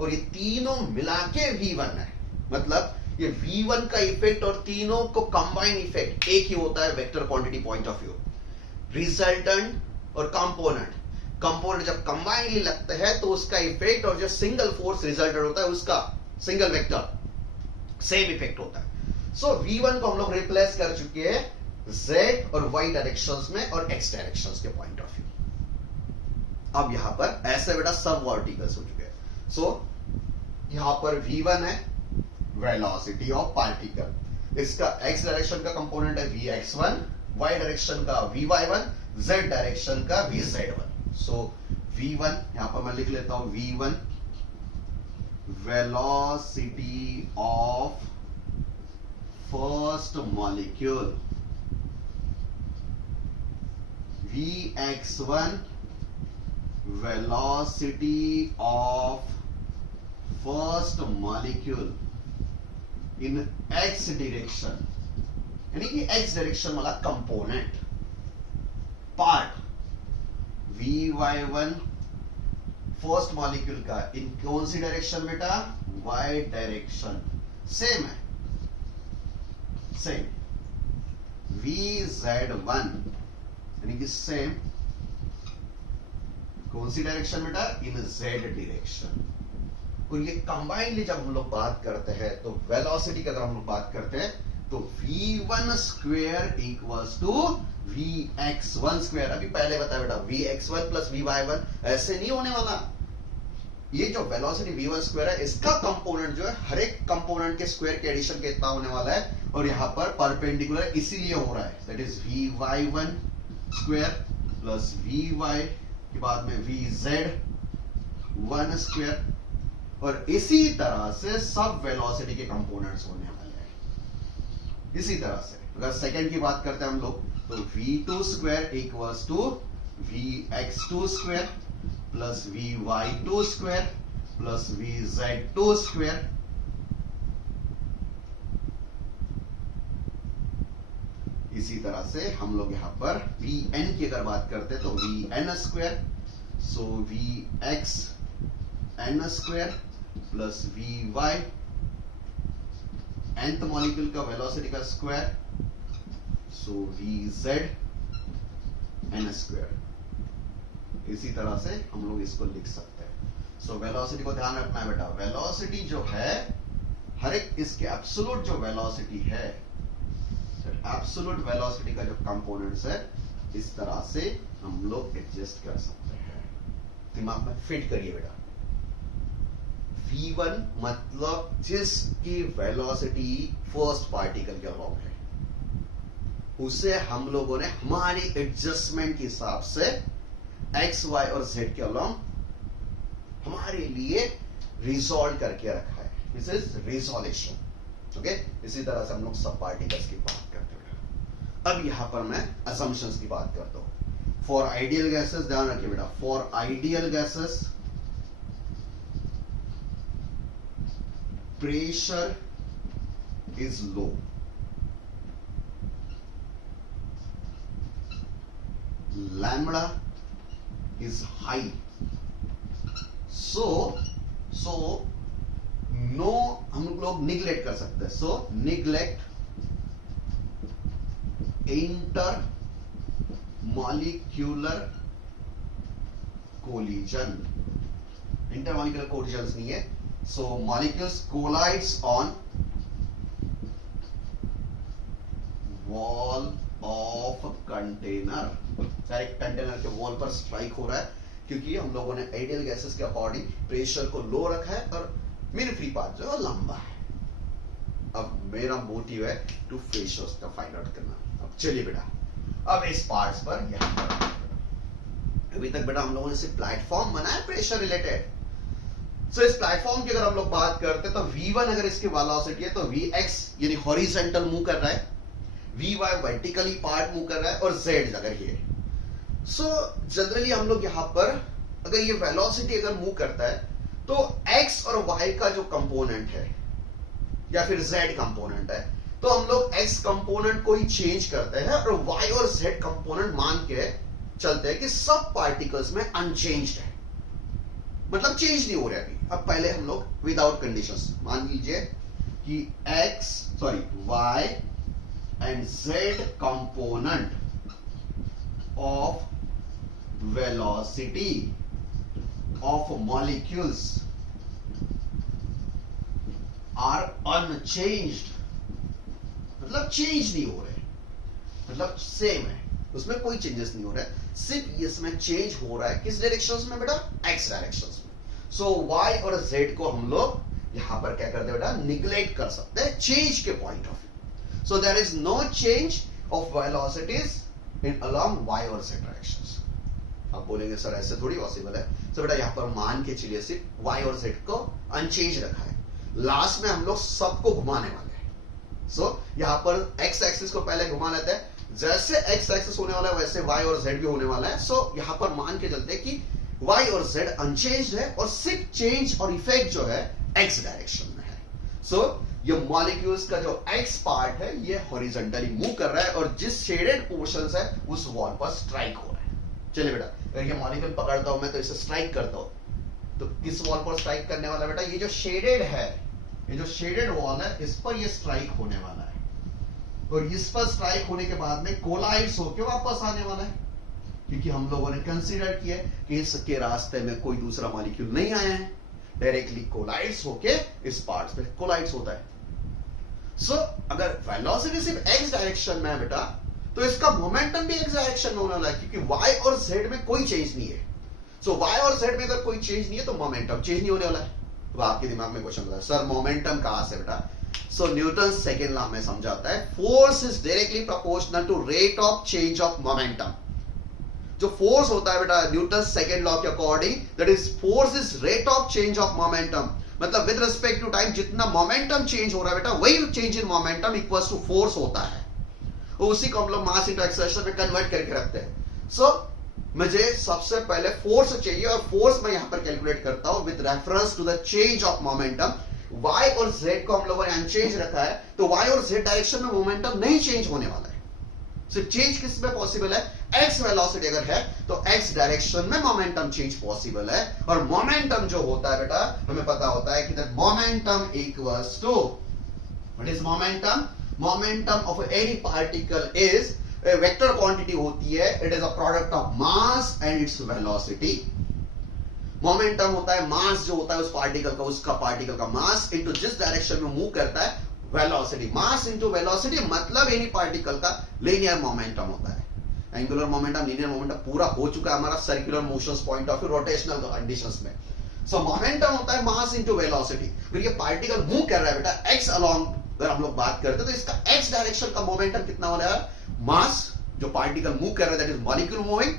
और ये तीनों मिला के V1 है। मतलब ये V1 का इफेक्ट और तीनों को कंबाइन इफेक्ट एक ही होता है vector quantity point of view. Resultant और कंपोनेंट, कंपोनेंट जब कंबाइनली लगते हैं तो उसका इफेक्ट और जो सिंगल फोर्स रिजल्टेंट होता है उसका सिंगल वेक्टर सेम इफेक्ट होता है। सो V1 को हम लोग रिप्लेस कर चुके हैं Z और Y डायरेक्शंस में और X डायरेक्शंस के पॉइंट ऑफ व्यू। अब यहां पर ऐसे बेटा सब वर्टिकल्स हो चुके हैं। सो यहां पर V1 है वेलोसिटी ऑफ पार्टिकल, इसका X डायरेक्शन का कंपोनेंट है Vx1, Y डायरेक्शन का Vy1, Z डायरेक्शन का Vz1। सो V1 यहां पर मैं लिख लेता हूं V1 velocity of first molecule, Vx1 velocity of first molecule in x direction, यानी कि x डायरेक्शन वाला component part Vy1 first molecule का इन कौन सी डायरेक्शन बेटा, y डायरेक्शन। सेम है, सेम Vz1 यानी कि सेम कौन सी डायरेक्शन बेटा, इन z डायरेक्शन। और ये कंबाइनली जब हम लोग बात करते हैं तो वेलोसिटी की अगर हम लोग बात करते हैं तो v1 square equals to vx1 square. अभी पहले बताया बेटा vx1 प्लस vy1 ऐसे नहीं होने वाला। ये जो वेलोसिटी v1 स्क्वायर है इसका कंपोनेंट जो है हर एक कंपोनेंट के स्क्वायर के एडिशन के इतना होने वाला है, और यहां पर परपेंडिकुलर इसीलिए हो रहा है। That is vy1 square plus vy के बाद में vz1 स्क्वायर, और इसी तरह से सब वेलोसिटी के कंपोनेंट्स होने वाले हैं। इसी तरह से अगर सेकंड की बात करते हैं हम लोग तो v2 square equals to vx2 square plus vy2 square plus vz2 square. इसी तरह से हम लोग यहां पर vn की अगर बात करते हैं तो vn स्क्वायर, सो vxn square plus vy nth molecule का वेलोसिटी का स्क्वायर, सो vz n स्क्वायर। इसी तरह से हम लोग इसको लिख सकते हैं। सो वेलोसिटी को ध्यान रखना है बेटा, वेलोसिटी जो है हर एक इसके एब्सोल्यूट जो वेलोसिटी है, एब्सोल्यूट वेलोसिटी का जो कंपोनेंट्स है इस तरह से हम लोग एडजस्ट कर सकते हैं। दिमाग में फिट करिए बेटा, v1 मतलब जिसकी वेलोसिटी फर्स्ट पार्टिकल के अलोंग है उसे हम लोगों ने हमारी एडजस्टमेंट के हिसाब से x, y और z के अलोंग हमारे लिए रिजॉल्व करके रखा है। This is resolution. ओके, इसी तरह से हम लोग सब पार्टिकल्स की बात करते हैं। अब यहां पर मैं असम्पशंस की बात करता हूं। फॉर आइडियल गैसेस, ध्यान रखिए बेटा, for ideal gases pressure is low, lambda is high, so no हम लोग निग्लेक्ट कर सकते हैं। So neglect intermolecular collision. Intermolecular collision नहीं है। So molecules collides on wall of container, direct container के वॉल पर स्ट्राइक हो रहा है, क्योंकि हम लोगों ने आइडियल गैसेस के अकॉर्डिंग प्रेशर को लो रखा है और मीन फ्री पाथ जो है लंबा है। अब मेरा मोटिव है टू प्रेशर्स का फाइंड आउट करना। अब चलिए बेटा, अब इस पार्ट्स पर यहां पर अभी तक बेटा हम लोगों ने सिर्फ प्लेटफॉर्म बनाया प्रेशर रिलेटेड। सो इस प्लेटफॉर्म की अगर हम लोग बात करते हैं तो v1 अगर इसकी वेलोसिटी है तो vx यानी हॉरिजॉन्टल मूव कर रहा है, vy वर्टिकली पार्ट मूव कर रहा है, और z अगर ये। सो जनरली हम लोग यहां पर अगर ये वेलोसिटी अगर मूव करता है तो x और y का जो कंपोनेंट है या फिर z कंपोनेंट है तो हम लोग x कंपोनेंट को ही चेंज करते हैं और y और z कंपोनेंट मान के चलते हैं कि सब पार्टिकल्स में अनचेंज्ड है, मतलब चेंज नहीं हो रहा अभी। अब पहले हम लोग विदाउट कंडीशंस मान लीजिए कि y and z component of velocity of molecules are unchanged, मतलब चेंज नहीं हो रहे, मतलब सेम है, उसमें कोई चेंजेस नहीं हो रहा है, सिर्फ इसमें चेंज हो रहा है किस डायरेक्शंस में बेटा, एक्स डायरेक्शंस में। सो y और z को हम लोग यहां पर क्या करते हैं बेटा, निग्लेक्ट कर सकते हैं चेंज के point of view. So there is no change of velocities in along y और z डायरेक्शंस। आप बोलेंगे सर ऐसे थोड़ी पॉसिबल है। सो बेटा यहां पर मान के चलिए सिर्फ y और z को अनचेंज रखा है, लास्ट में हम लोग सबको घुमाने वाले हैं। सो यहां पर x एक्सिस को पहले घुमा लेते हैं, जैसे x एक्सिस होने वाला है वैसे y और z भी होने वाला है। सो यहां पर मान के चलते हैं कि y और z अनचेंज्ड है और सिर्फ चेंज और इफेक्ट जो है x डायरेक्शन में है। सो ये मॉलिक्यूल्स का जो x पार्ट है ये हॉरिजॉन्टली मूव कर रहा है और जिस शेडेड पोर्शंस है उस वॉल पर स्ट्राइक हो रहा है। चलिए बेटा अगर ये मॉलिक्यूल पकड़ता हूं मैं तो इसे स्ट्राइक करता हूं, तो किस वॉल पर स्ट्राइक करने वाला बेटा, ये जो शेडेड है, ये जो शेडेड वॉल है इस पर ये स्ट्राइक होने वाला है और इस पर स्ट्राइक होने के बाद में कोलाइड्स होकर वापस आने वाला है, क्योंकि हम लोगों ने कंसीडर किया कि इसके रास्ते में कोई दूसरा मॉलिक्यूल नहीं आया है, डायरेक्टली कोलाइड्स होके इस पार्ट पे कोलाइड्स होता है। सो अगर वेलोसिटी सिर्फ एक्स डायरेक्शन में है बेटा तो इसका मोमेंटम भी एक्स डायरेक्शन में होने वाला है, क्योंकि y और z में कोई चेंज नहीं है। सो y और z में अगर कोई चेंज नहीं है तो मोमेंटम चेंज नहीं होने वाला है। तो आपके दिमाग में क्वेश्चन है सर मोमेंटम कहां से बेटा, सो न्यूटन सेकेंड लॉ में समझाता है force is directly proportional to rate of change of momentum. जो फोर्स होता है बेटा न्यूटन सेकेंड लॉ के according, that is force is rate of change of momentum, मतलब विद रिस्पेक्ट टू टाइम जितना मोमेंटम चेंज हो रहा है बेटा वही change in momentum equals to force होता है, और उसी को हम लोग मास इनटू एक्सेलरेशन में कन्वर्ट करके रखते हैं। सो मुझे सबसे पहले फोर्स चाहिए और फोर्स मैं यहां पर कैलकुलेट करता हूं with reference to the change of momentum. y और z को हम लोगों ने अनचेंज रखा है, तो y और z डायरेक्शन में मोमेंटम नहीं चेंज होने वाला है, सिर्फ चेंज किस में पॉसिबल है, x वेलोसिटी अगर है तो x डायरेक्शन में मोमेंटम चेंज पॉसिबल है। और मोमेंटम जो होता है बेटा हमें पता होता है कि that momentum equals to, what is momentum, momentum of any particle is vector quantity होती है, it is a product of mass and its velocity. Momentum होता है मास जो होता है उस पार्टिकल का, उसका पार्टिकल का मास इनटू जिस डायरेक्शन में मूव करता है वेलोसिटी, मास इनटू वेलोसिटी, मतलब एनी पार्टिकल का लीनियर मोमेंटम होता है। एंगुलर मोमेंटम, लीनियर मोमेंटम पूरा हो चुका है हमारा circular motions point of view, rotational conditions में। सो मोमेंटम होता है मास इनटू वेलोसिटी। फिर ये पार्टिकल मूव कर रहा है बेटा एक्स अलोंग, अगर हम लोग बात करते हैं तो इसका एक्स डायरेक्शन का मोमेंटम कितना हो रहा है, मास जो पार्टिकल मूव कर रहा है दैट इज मॉलिक्यूल मूविंग,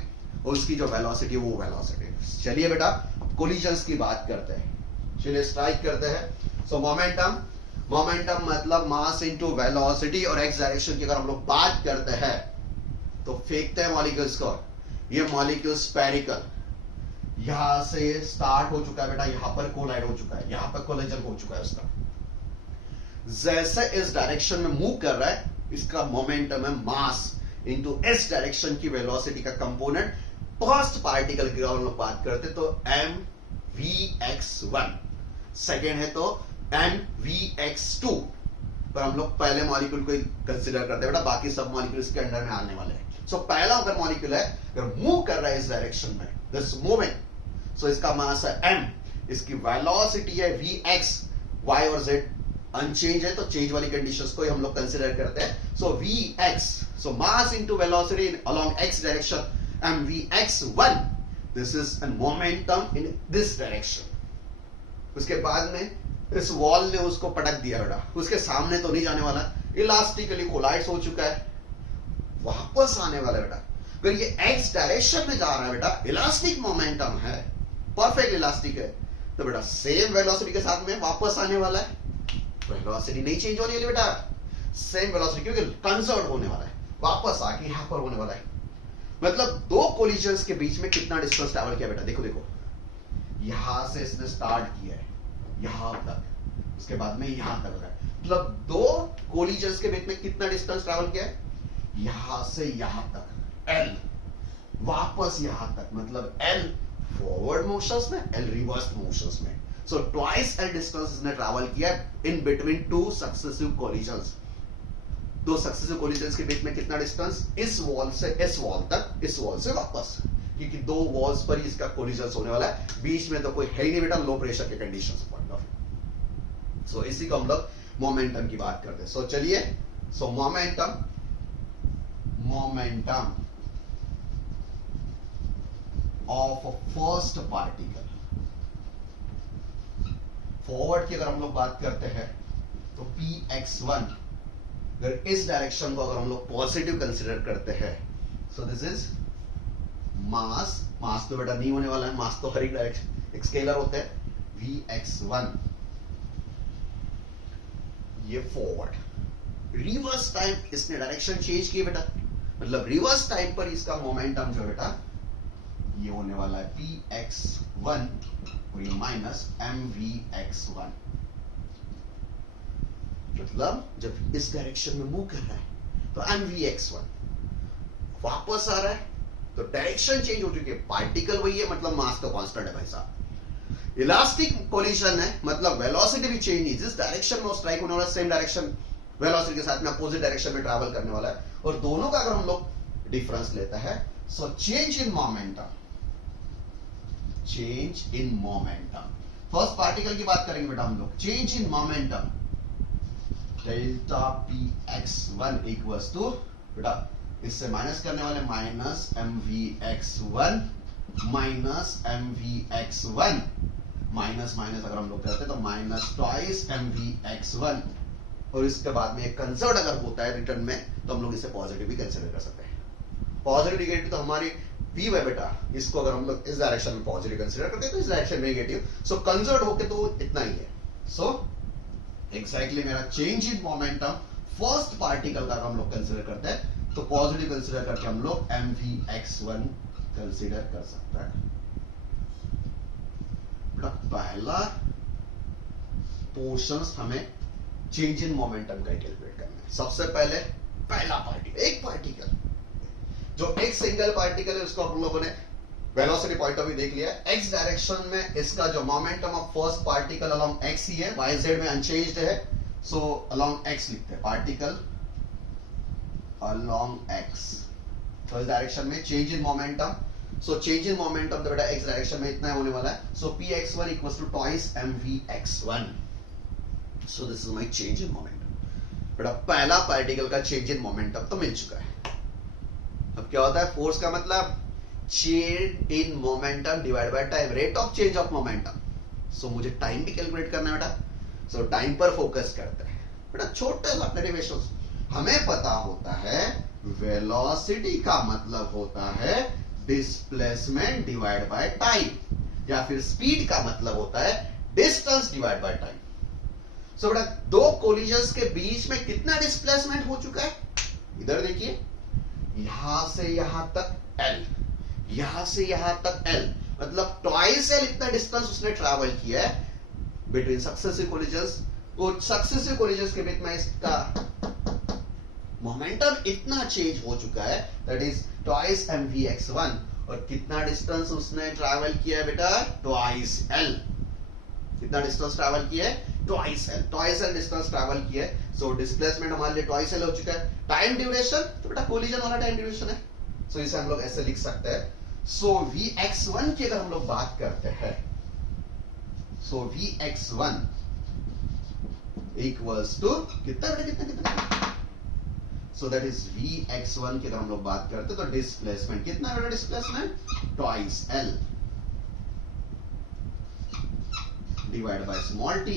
और उसकी जो वेलोसिटी वो वेलोसिटी। चलिए बेटा कोलिजन्स की बात करते हैं, चलिए स्ट्राइक करते हैं। सो मोमेंटम, मोमेंटम मतलब मास इनटू वेलोसिटी, और एक्स डायरेक्शन की अगर हम लोग बात करते हैं तो फेंकते हैं मॉलिक्यूल्स को, ये मॉलिक्यूल स्फेरिकल यहां से स्टार्ट हो चुका है बेटा, यहां पर कोलाइड हो चुका है, यहां पर कोलिजन हो चुका है उसका, जैसे इस डायरेक्शन में मूव कर रहा है इसका मोमेंटम है मास इनटू इस डायरेक्शन की वेलोसिटी का कंपोनेंट। फर्स्ट पार्टिकल की हम लोग बात करते तो mvx1, सेकेंड है तो mvx2, पर हम लोग पहले मॉलिक्यूल को कंसीडर करते हैं बेटा, बाकी सब मॉलिक्यूल इसके अंडर में आने वाले हैं। सो पहला अगर मॉलिक्यूल है अगर मूव कर रहा है इस डायरेक्शन में, दिस मूविंग, सो इसका मास है m, इसकी वेलोसिटी है vx, y और z अनचेंज है तो चेंज वाली कंडीशंस को हम लोग कंसीडर करते हैं। सो vx, so mass into velocity along x direction, mvx1, this is an momentum in this direction. उसके बाद में इस वॉल ने उसको पटक दिया बेटा, उसके सामने तो नहीं जाने वाला, इलास्टिकली कोलाइड्स हो चुका है, वापस आने वाला बेटा। अगर ये x डायरेक्शन में जा रहा है बेटा, इलास्टिक मोमेंटम है, परफेक्ट इलास्टिक है, तो बेटा सेम वेलोसिटी के साथ में वापस आने वाला है, वेलोसिटी नहीं चेंज होने वाली बेटा, सेम वेलोसिटी क्योंकि कंजर्व होने वाला है, वापस आके यहां पर होने वाला है। मतलब दो कोलिजन्स के बीच में कितना डिस्टेंस ट्रैवल किया बेटा, देखो देखो, यहां से इसने स्टार्ट किया है यहां तक, उसके बाद में यहां तक है, मतलब दो कोलिजन्स के बीच में कितना डिस्टेंस ट्रैवल किया है, यहां से यहां तक l, वापस यहां तक, मतलब एल फॉरवर्ड मोशंस में, एल रिवर्स मोशंस में। सो ट्वाइस एल डिस्टेंस इसने ट्रैवल किया in between two successive collisions. दो सक्सेसिव कोलिजन्स के बीच में कितना डिस्टेंस, इस वॉल से इस वॉल तक, इस वॉल से वापस, क्योंकि दो वॉल्स पर ही इसका कोलिजन्स होने वाला है, बीच में तो कोई है ही नहीं बेटा, लो प्रेशर के कंडीशंस पॉइंट ऑफ। सो इसी को हम लोग मोमेंटम की बात करते हैं। सो चलिए, सो momentum of first particle, forward की अगर हम लोग बात करते हैं तो px1, अगर इस डायरेक्शन को अगर हम लोग पॉजिटिव कंसीडर करते हैं, सो दिस इज मास, मास तो बेटा नहीं होने वाला है, मास तो हर एक डायरेक्शन एक स्केलर होते हैं, vx1 ये फॉरवर्ड। रिवर्स टाइम इसने डायरेक्शन चेंज की बेटा, मतलब रिवर्स टाइम पर इसका मोमेंटम जो बेटा ये होने वाला है px1 और ये माइनस mvx1, मतलब जब इस डायरेक्शन में मूव कर रहा है तो mvx1 वापस आ रहा है, तो डायरेक्शन चेंज हो चुकी है, पार्टिकल वही है, मतलब मास तो कांस्टेंट है भाई साहब। इलास्टिक कोलिजन है, मतलब वेलोसिटी भी चेंज नहीं, जिस डायरेक्शन में स्ट्राइक होने वाला सेम डायरेक्शन वेलोसिटी के साथ में अपोजिट डायरेक्शन में ट्रैवल करने वाला है, और दोनों का अगर हम लोग डिफरेंस लेते हैं, so change in momentum, change in momentum, first particle की बात करेंगे बेटा हम लोग, change in momentum delta px1 equals to बेटा इससे माइनस करने वाले minus mvx1 minus mvx1, minus minus अगर हम लोग करते तो माइनस ट्वाइस mvx1, और इसके बाद में एक कंसर्ट अगर होता है रिटर्न में तो हम लोग इसे पॉजिटिव भी कंसीडर कर सकते हैं। पॉजिटिव नेगेटिव तो हमारी v है बेटा, इसको अगर हम लोग इस डायरेक्शन में पॉजिटिव कंसीडर करते हैं तो इस डायरेक्शन में नेगेटिव, सो कंसर्ट होके तो इतना ही है। सो एग्जैक्टली मेरा change in momentum first particle का हम लोग कंसीडर करते हैं तो पॉजिटिव कंसीडर करके हम लोग mvx1 कंसीडर कर सकते हैं। पहला पोर्शंस हमें चेंज इन मोमेंटम का कैलकुलेट करना है। सबसे पहले पहला पार्टिकल, एक पार्टिकल जो एक सिंगल पार्टिकल है, उसको हम लोगों ने वेलोसिटी पॉइंट ऑफ व्यू देख लिया है। एक्स डायरेक्शन में इसका जो momentum of first particle along X ही है, वाई जेड में अनचेंज्ड है, सो अलोंग एक्स लिखते हैं, पार्टिकल अलोंग एक्स, तो इस डायरेक्शन में change in momentum, so change in momentum तो बेटा एक्स डायरेक्शन में इतना होने वाला है, so px1 equals to twice mvx1, so this is my change in momentum. बेटा पहला पार्टिकल का चेंज इन मोमेंटम तो मिल चुका है। अब क्या होता है, फोर्स का मतलब change in momentum divide by time, rate of change of momentum, so मुझे टाइम भी कैलकुलेट करना है बेटा, सो टाइम पर फोकस करते हैं बेटा। छोटे सा डेरिवेशंस हमें पता होता है, वेलोसिटी का मतलब होता है डिस्प्लेसमेंट डिवाइड बाय टाइम, या फिर स्पीड का मतलब होता है डिस्टेंस डिवाइड बाय टाइम। सो बेटा दो कोलिजन्स के बीच में कितना डिस्प्लेसमेंट हो चुका है, इधर देखिए, यहां से यहां तक L, यहां से यहां तक L, मतलब ट्वाइस L इतना डिस्टेंस उसने ट्रैवल किया है बिटवीन सक्सेसिव कोलिजन्स, और सक्सेसिव कोलिजन्स के बीच में इसका मोमेंटम इतना चेंज हो चुका है, दैट इज ट्वाइस mvx1, और कितना डिस्टेंस उसने ट्रैवल किया है बेटा, ट्वाइस L, कितना डिस्टेंस ट्रैवल किया है, ट्वाइस L डिस्टेंस ट्रैवल किया है, सो डिस्प्लेसमेंट हमारे लिए ट्वाइस L हो चुका है। टाइम ड्यूरेशन तो बेटा कोलिजन वाला टाइम ड्यूरेशन है, सो इसे हम लोग ऐसे लिख सकते हैं। सो vx1 की अगर हम लोग बात करते हैं, सो vx1 इक्वल्स टू कितना बेटा, कितना, सो दैट इज vx1 की अगर हम लोग बात करते हैं तो डिस्प्लेसमेंट कितना बेटा, displacement twice L divide by small t,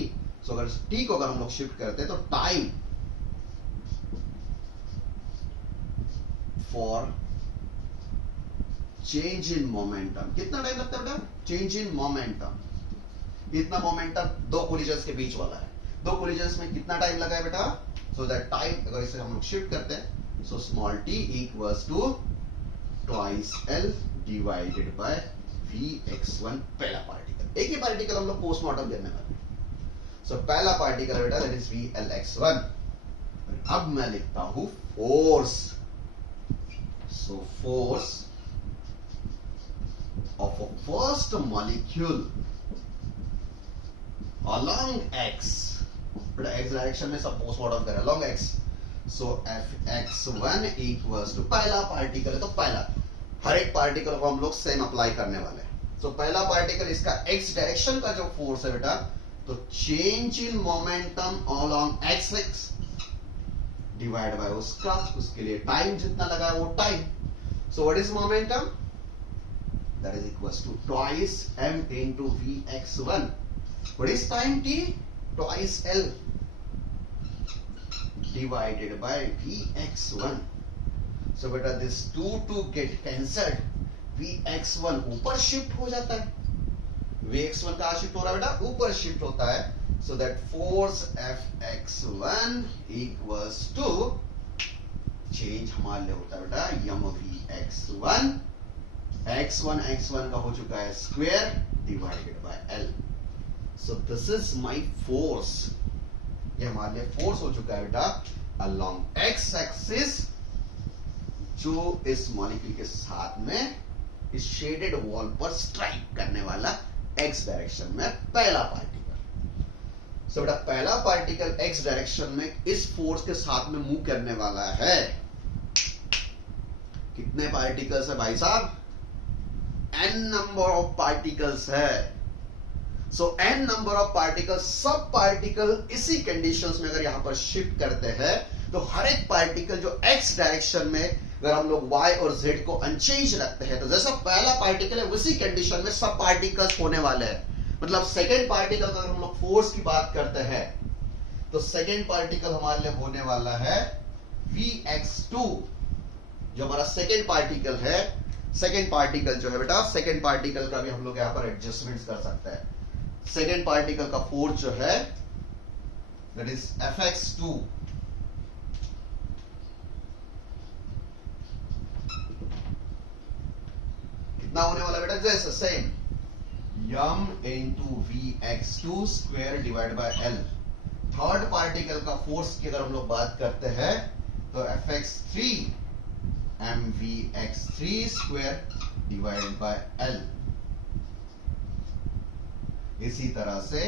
सो अगर t को अगर हम लोग शिफ्ट करते हैं तो time for change in momentum, कितना टाइम लगता है बेटा, चेंज इन मोमेंटम, इतना मोमेंटम दो कोलिजन्स के बीच वाला है, दो कोलिजन्स में कितना टाइम लगा है बेटा, सो दैट टाइम अगर इसे हम लोग शिफ्ट करते हैं, so small t equals to twice L divided by vx1, पहला पार्टिकल। एक ही पार्टिकल हम लोग पोस्टमार्टम करने वाले हैं, सो पहला पार्टिकल बेटा दैट इज vlx1। अब मैं लिखता हूं force, so force of a first molecule along x, but x direction में सब पोस्टमार्टम करें along x, so fx1 equals to पहला पार्टिकल है तो पहला हर एक पार्टिकल को हम लोग सेम अप्लाई करने वाले हैं। तो पहला पार्टिकल इसका x डायरेक्शन का जो फोर्स है बेटा, तो change in momentum along x divide by उसके लिए टाइम जितना लगा है वो time. So what is momentum, that is equals to twice m into vx1। What is time t, twice l divided by vx1। so बेटा this 2 get cancelled, vx1 ऊपर shift हो जाता है, vx1 कहां शिफ्ट हो रहा है बेटा, ऊपर शिफ्ट होता है। so that force fx1 equals to change हमारे लिए होता है बेटा m vx1, x1 का हो चुका है square divided by l। so this is my force, ये हमारे लिए फोर्स हो चुका है बेटा along x एक्सिस, जो इस मॉलिक्यूल के साथ में इस शेडेड वॉल पर स्ट्राइक करने वाला x डायरेक्शन में पहला पार्टिकल। सो बेटा पहला पार्टिकल x डायरेक्शन में इस फोर्स के साथ में मूव करने वाला है। कितने पार्टिकल्स है भाई साहब, n नंबर ऑफ पार्टिकल्स है। सो n नंबर ऑफ पार्टिकल्स, सब पार्टिकल इसी कंडीशंस में अगर यहां पर शिफ्ट करते हैं तो हर एक पार्टिकल जो x डायरेक्शन में अगर हम लोग y और z को अनचेंज रखते हैं, तो जैसा पहला पार्टिकल है उसी कंडीशन में सब पार्टिकल्स होने वाले हैं। मतलब सेकेंड पार्टिकल अगर हम लोग फोर्स की बात करते हैं तो सेकेंड पार्टिकल हमारे लिए होने वाला है vx2, जो हमारा सेकेंड पार्टिकल है। सेकेंड पार्टिकल जो है बेटा, सेकेंड पार्टिकल का भी हम लोग यहां पर एडजस्टमेंट कर सकते हैं। सेकेंड पार्टिकल का फोर्स जो है दैट इज fx2, कितना होने वाला बेटा, जैसे same m into vx2 square divide bye l। Third particle का फोर्स की अगर हम लोग बात करते हैं तो fx3 mvx3 square divided by l। इसी तरह से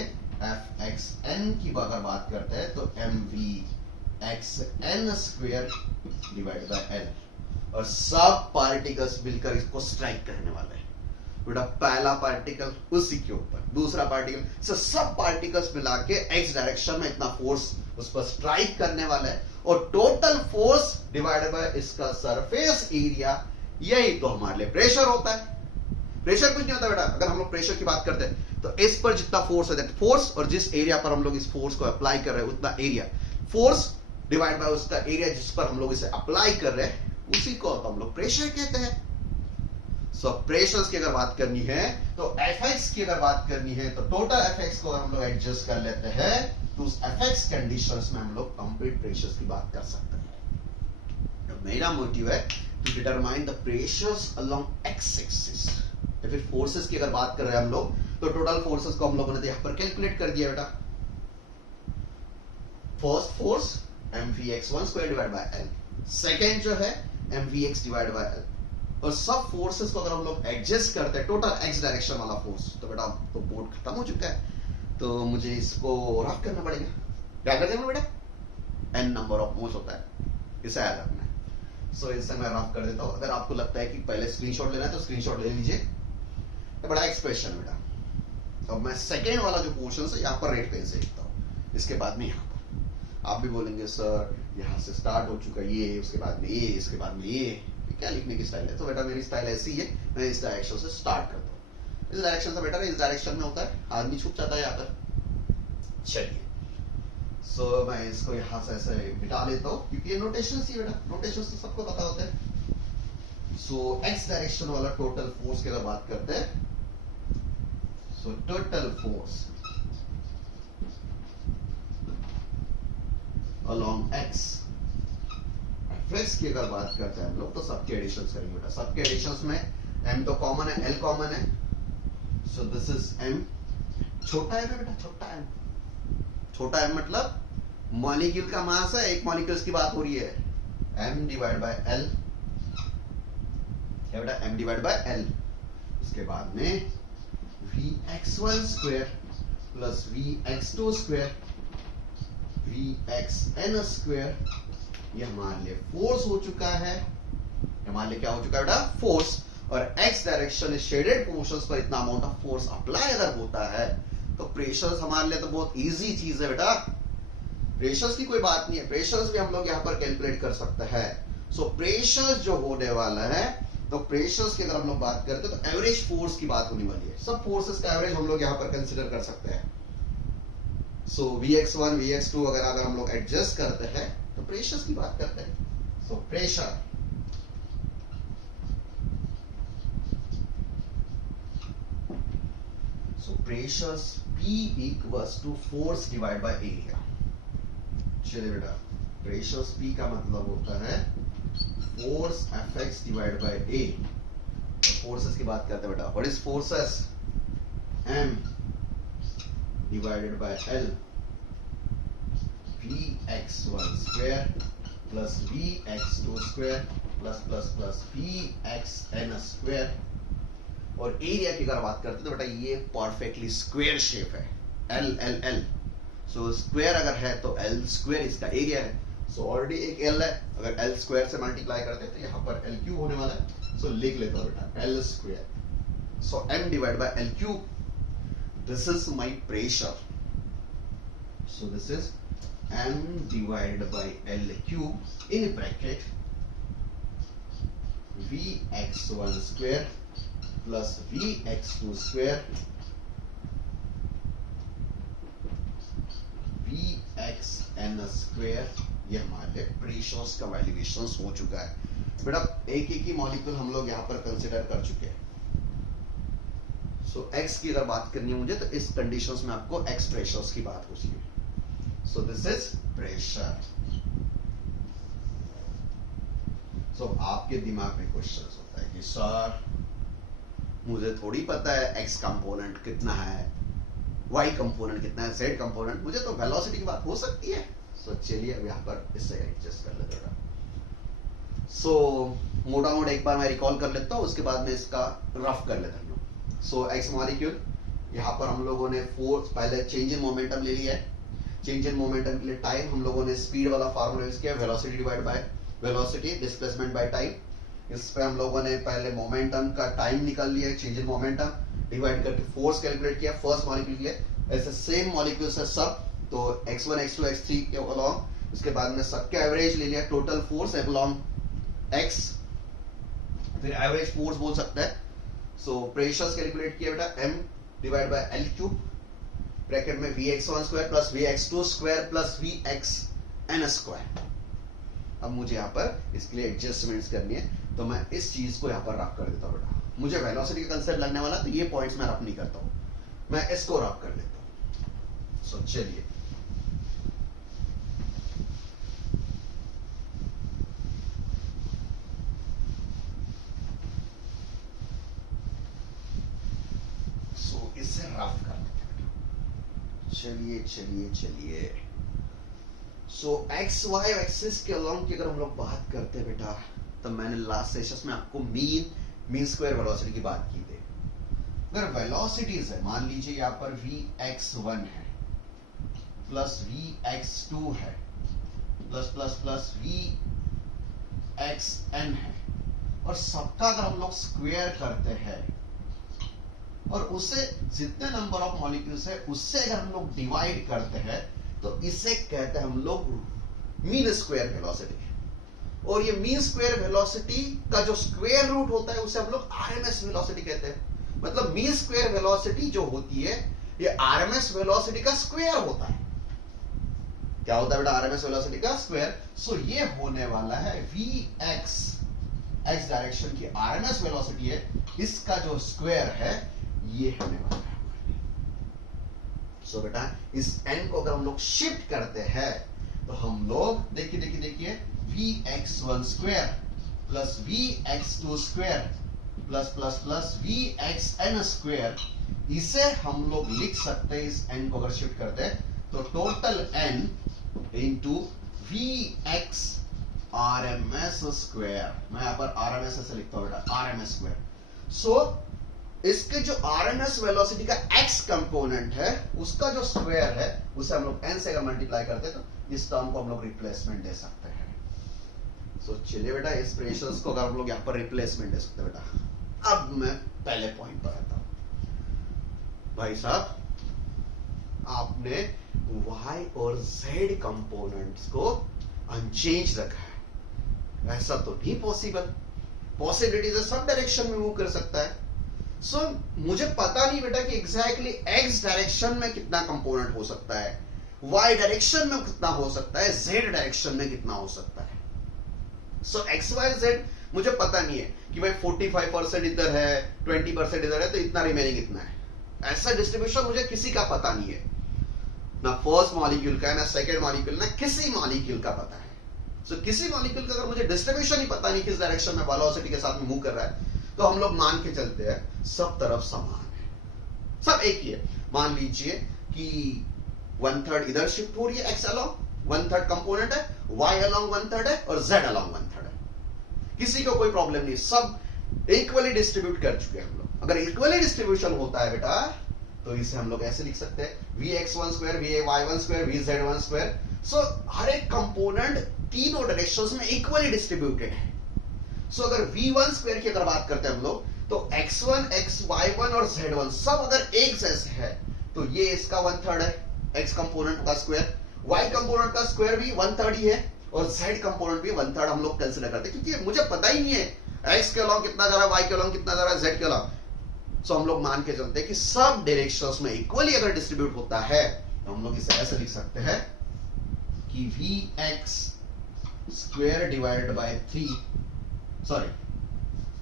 fxn की अगर बात करते हैं तो mvxn square divided by l, और सब पार्टिकल्स मिलकर इसको स्ट्राइक करने वाले हैं बेटा। पहला पार्टिकल उसी के ऊपर, दूसरा पार्टिकल, सब पार्टिकल्स मिला के एक्स डायरेक्शन में इतना फोर्स उस पर स्ट्राइक करने वाला है, और टोटल फोर्स डिवाइडेड बाय इसका सरफेस एरिया, यही तो हमारे लिए प्रेशर होता है। प्रेशर कुछ नहीं होता बेटा, अगर हम लोग प्रेशर की बात करते हैं तो इस पर जितना फोर्स है दैट फोर्स, और जिस एरिया पर हम लोग इस फोर्स को अप्लाई कर रहे हैं उतना एरिया, फोर्स डिवाइड बाय उसका एरिया जिस पर हम लोग इसे अप्लाई कर रहे हैं, उसी को तो हम लोग प्रेशर कहते हैं। सो प्रेशर्स की अगर बात करनी है तो एफएक्स की अगर बात करनी है तो टोटल एफएक्स को अगर हम लोग एडजस्ट कर लेते हैं तो उस एफएक्स कंडीशंस में हम लोग कंप्लीट प्रेशर्स की बात कर सकते हैं। तो मेरा मोटिव है to determine the pressures along X axis. या फिर फोर्सेस की अगर बात कर रहे हैं हम लोग तो टोटल फोर्सेस को हम लोगों ने यहां पर कैलकुलेट कर दिया बेटा। First force mvx1 square divide bye l, second जो है mvx डिवाइड बाय l, और सब फोर्सेस को अगर हम लोग एडजस्ट करते हैं टोटल एक्स डायरेक्शन वाला फोर्स, तो बेटा तो बोर्ड खत्म हो चुका है, तो मुझे इसको रफ करना पड़ेगा। क्या कर देंगे बेटा, n नंबर ऑफ मोल्स होता है, इसे याद रखना है। सो इसे मैं रफ कर देता हूं। अगर आपको लगता है कि पहले स्क्रीनशॉट लेना है तो स्क्रीनशॉट ले लीजिए। ये बड़ा एक्सप्रेशन बेटा। अब मैं सेकेंड वाला जो पोर्शन है यहाँ पर रेड पेन से लिखता हूँ, इसके बाद में यहाँ पर आप भी बोलेंगे सर यहाँ से स्टार्ट हो चुका ये, उसके बाद में ये, इसके बाद में ये, क्या लिखने की स्टाइल है। तो बेटा मेरी स्टाइल ऐसी है, मैं इस डायरेक्शन से स्टार्ट करता हूँ। इस डायरेक्शन से बेटा इस डायरेक्शन में होता है, आदमी छुप जाता है यहाँ पर। चलिए सो मैं इसको यहाँ से ऐसे बिठा लेता हूँ, क्योंकि ये नोटेशन ही बेटा, नोटेशन तो सबको पता होता है। सो एक्स डायरेक्शन वाला टोटल फोर्स की अगर बात करते हैं, so total force along x, flux की अगर बात करते हैं हम लोग तो सबके एडिशंस करेंगे बेटा। सबके एडिशंस में m तो कॉमन है, l कॉमन है, सो दिस इज m। छोटा है बेटा, छोटा m, छोटा m मतलब मॉलिक्यूल का मास है, एक मॉलिक्यूल्स की बात हो रही है, m डिवाइड बाय l, क्या बेटा m डिवाइड बाय l। इसके बाद में Vx1 square plus Vx2 square Vxn square, ये हमारे लिए फोर्स हो चुका है। हमारे लिए क्या हो चुका है बेटा? फोर्स। और x डायरेक्शन शेडेड पोर्शंस पर इतना अमाउंट ऑफ फोर्स अप्लाई अगर होता है तो प्रेशर्स हमारे लिए तो बहुत इजी चीज है बेटा। प्रेशर्स की कोई बात नहीं है, प्रेशर्स भी हम लोग यहाँ पर कैलकुलेट कर सकते हैं। सो प्रेशर्स जो होने वाला है, तो प्रेशर्स की अगर हम लोग बात करते हैं तो एवरेज फोर्स की बात होने वाली है। सब फोर्सेस का एवरेज हम लोग यहाँ पर कंसिडर कर सकते हैं। सो Vx1 Vx2 अगर हम लोग एडजस्ट करते हैं तो प्रेशर्स की बात करते हैं। So pressure, pressures P equals to force divide by area. चलिए बेटा, प्रेशर्स P का मतलब होता है force Fx divide by A। Forces की बात करते हैं बेटा। What is forces? M divided by L, Vx1 square plus Vx2 square plus plus plus Vxn square. और एरिया की अगर बात करते हैं तो बेटा ये परफेक्टली स्क्वायर शेप है, L L L। So square अगर है तो L स्क्वायर इसका एरिया है। सो ऑलरेडी एक L है, अगर L स्क्वायर से मल्टीप्लाई करते हैं तो यहाँ पर L क्यूब होने वाला है। सो लिख लेता हूँ बेटा L square. So M divide by L cube, this is my pressure. So this is M divided by L cube in bracket Vx1 square plus Vx2 square Vxn square. ये हमारे pressures का वैल्यूएशंस हो चुका है बेटा। एक एक ही molecule हम लोग यहाँ पर कंसिडर कर चुके हैं। सो x की अगर बात करनी है मुझे तो इस कंडीशंस में आपको x प्रेशर्स की बात होती है। So this is pressure. So आपके दिमाग में क्वेश्चन होता है कि सर मुझे थोड़ी पता है x कंपोनेंट कितना है, y कंपोनेंट कितना है, z कंपोनेंट, मुझे तो वेलोसिटी की बात हो सकती है। सो चलिए अब यहाँ पर इससे एडजस्ट कर लेते हैं। सो मोटा मोटा एक बार मैं रिकॉल कर लेता हूँ, उसके बाद में इसका रफ कर लेते हैं। सो x मॉलिक्यूल, यहाँ पर हम लोगों ने फोर्स, पहले चेंज इन मोमेंटम ले लिया है। चेंज इन मोमेंटम के लिए टाइम हम लोगों ने स्पीड वाला फार्मूला यूज किया, velocity divide by velocity displacement by time. इस पे हम लोगों ने पहले मोमेंटम का टाइम निकाल लिया, चेंज इन मोमेंटम डिवाइड करके फोर्स कैलकुलेट किया फर्स्ट मॉलिक्यूल के लिए। ऐसे सेम मॉलिक्यूल्स है सब, तो x1 x2 x3 के अलोंग, उसके बाद में सबके एवरेज ले लिया, टोटल फोर्स अलोंग x, फिर एवरेज फोर्स बोल सकते हैं। सो प्रेशर्स कैलकुलेट किया बेटा, m divide by L cube bracket में Vx1 square plus Vx2 square plus Vxn square. अब मुझे यहाँ पर इसके लिए एडजस्टमेंट्स करनी है, तो मैं इस चीज को यहाँ पर रफ कर देता हूँ बेटा। मुझे वेलोसिटी का कंसेप्ट लगने वाला, तो ये पॉइंट्स मैं रफ नहीं करता हूँ, मैं इसको रफ कर देता हूँ। सो चलिए, सो इसे रफ कर देते हैं। चलिए चलिए चलिए। सो एक्स वाई एक्सिस के अलोंग की अगर हम लोग बात करते हैं बेटा, तो मैंने लास्ट सेशन में आपको मीन स्क्वायर वेलोसिटी की बात की थी। अगर वेलोसिटीज है, मान लीजिए यहाँ पर Vx1 है प्लस Vx2 है प्लस प्लस प्लस Vxn है, और सबका अगर हम लोग स्क्वायर करते हैं और उसे जितने नंबर ऑफ मॉलिक्यूल्स है उससे अगर हम लोग डिवाइड करते हैं, तो इसे कहते हैं हम लोग मीन स्क्वायर वेलोसिटी। और ये मीन स्क्वायर वेलोसिटी का जो स्क्वायर रूट होता है उसे हम लोग आरएमएस वेलोसिटी कहते हैं। मतलब मीन स्क्वायर वेलोसिटी जो होती है ये आरएमएस वेलोसिटी का स्क्वायर होता है। क्या होता है बेटा? आरएमएस वेलोसिटी का स्क्वायर। सो ये होने वाला है Vx, x डायरेक्शन की आरएमएस वेलोसिटी है, इसका जो स्क्वायर है ये होने वाला है। सो बेटा इस n को अगर हम लोग शिफ्ट करते हैं तो हम लोग देखिए देखिए देखिए Vx1 square plus Vx2 square plus plus plus Vxn square, इसे हम लोग लिख सकते हैं, इस n को अगर शिफ्ट करते हैं तो total n into Vx RMS square. मैं यहां पर RMS ऐसे लिखता हूं बेटा, RMS स्क्वायर। सो इसके जो आरएमएस वेलोसिटी का एक्स कंपोनेंट है उसका जो स्क्वायर है उसे हम लोग एन से अगर मल्टीप्लाई करते तो इस टर्म को हम लोग रिप्लेसमेंट दे सकते हैं। सो चलिए बेटा इस प्रेशर्स को अगर हम लोग यहां पर रिप्लेसमेंट दे सकते हैं बेटा। अब मैं पहले पॉइंट पर आता हूं। भाई साहब आपने y और z कंपोनेंट्स को अनचेंज रखा है, ऐसा तो नहीं पॉसिबल। पॉसिबिलिटी से सब डायरेक्शन में मूव कर सकता है। सो मुझे पता नहीं बेटा कि एग्जैक्टली x डायरेक्शन में कितना कंपोनेंट हो सकता है, y डायरेक्शन में कितना हो सकता है, z डायरेक्शन में कितना हो सकता है। सो x y z मुझे पता नहीं है कि भाई 45% इधर है 20% इधर है तो इतना रिमेनिंग इतना है। ऐसा डिस्ट्रीब्यूशन मुझे किसी का पता नहीं है, ना फर्स्ट मॉलिक्यूल का है, ना सेकंड मॉलिक्यूल, ना किसी मॉलिक्यूल का पता है। सो किसी मॉलिक्यूल का अगर मुझे डिस्ट्रीब्यूशन ही पता नहीं किस डायरेक्शन में वेलोसिटी के साथ में मूव कर रहा है तो हम लोग मान के चलते हैं सब तरफ समान है, सब एक ही है। मान लीजिए कि 1/3 इधर शिफ्ट हो रही है x अलोंग 1/3 कंपोनेंट है, y अलोंग 1/3 है और z अलोंग 1/3 है। किसी को कोई प्रॉब्लम नहीं, सब इक्वली डिस्ट्रीब्यूट कर चुके हैं हम लोग। अगर इक्वली डिस्ट्रीब्यूशन होता है बेटा तो इसे हम लोग ऐसे लिख सकते हैं vx1 2 vy1 2 vz1 2। सो हर एक कंपोनेंट तीनों डायरेक्शंस में इक्वली डिस्ट्रीब्यूटेड है। सो अगर v1 स्क्वायर की अगर बात करते हैं हम लोग तो x1 xy1 और z1 सब अगर एक जैसे है तो ये इसका 1/3 है x कंपोनेंट का स्क्वायर, y कंपोनेंट का स्क्वायर भी 1/3 ही है और z कंपोनेंट भी 1/3 हम लोग कंसीडर करते हैं, क्योंकि मुझे पता ही नहीं है x के अलोंग कितना जा रहा है, y के अलोंग कितना जा रहा है, z के अलोंग। सो हम लोग मान के चलते हैं कि सब डायरेक्शंस में इक्वली अगर डिस्ट्रीब्यूट होता है तो हम लोग इसे ऐसे लिख सकते हैं कि vx square divided bye 3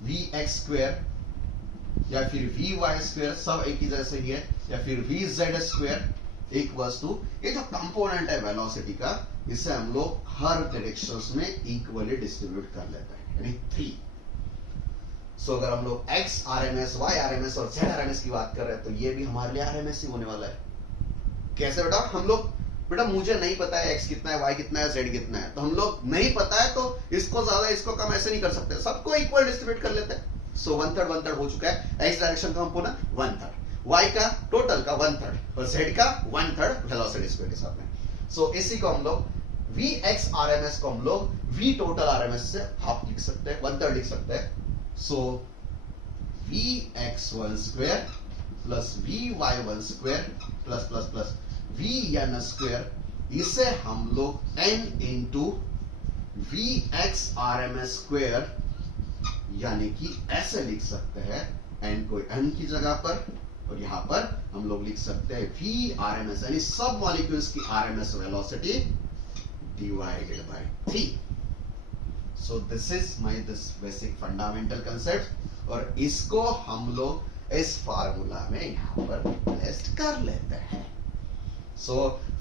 vx square या फिर vy स्क्वायर सब एक ही जैसे ही है, या फिर vz स्क्वायर इक्वल्स टू ये जो कंपोनेंट है वेलोसिटी का इसे हम लोग हर डायरेक्शंस में इक्वली डिस्ट्रीब्यूट कर लेते हैं, यानी 3। सो अगर हम लोग x RMS y RMS और z RMS की बात कर रहे हैं तो ये भी हमारे लिए RMS ही होने वाला है। कैसे बेटा? हम लोग बेटा मुझे नहीं पता है x कितना है, y कितना है, z कितना है, तो हम लोग नहीं पता है तो इसको ज्यादा इसको कम ऐसे नहीं कर सकते, सबको इक्वल डिस्ट्रीब्यूट कर लेते हैं। सो 1/3 हो चुका है, x डायरेक्शन का कंपोनेंट 1/3, y का टोटल का 1/3 और z का 1/3 वेलोसिटी स्क्वायर के साथ में। सो इसी को हम लोग vx RMS को हम लोग v टोटल RMS से हाफ लिख सकते हैं, 1/3 लिख सकते हैं। सो vx1 square plus vy1 square plus plus plus vn square, इसे हम लोग n into vx RMS square यानी कि ऐसे लिख सकते हैं, n को n की जगह पर और यहां पर हम लोग लिख सकते हैं v RMS यानी सब मॉलिक्यूल्स की RMS velocity divided by 3। So this is my this basic fundamental concept और इसको हम लोग इस फार्मूला में यहां पर टेस्ट कर लेते हैं। सो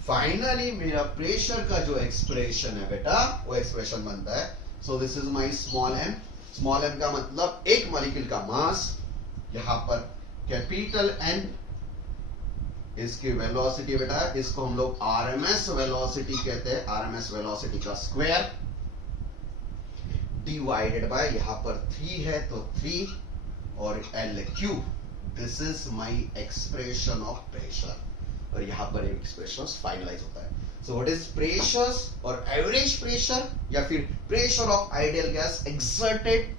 फाइनली मेरा प्रेशर का जो एक्सप्रेशन है बेटा वो एक्सप्रेशन बनता है। So this is my small m का मतलब एक मॉलिक्यूल का मास, यहां पर कैपिटल N इसकी वेलोसिटी बेटा इसको हम लोग RMS वेलोसिटी कहते हैं, RMS वेलोसिटी का स्क्वायर डिवाइडेड बाय यहां पर 3 है तो 3 और L3। This is my expression of pressure और यहां पर एक्सप्रेशन फाइनलाइज होता है। सो व्हाट इज प्रेशर और एवरेज प्रेशर या फिर pressure of ideal gas exerted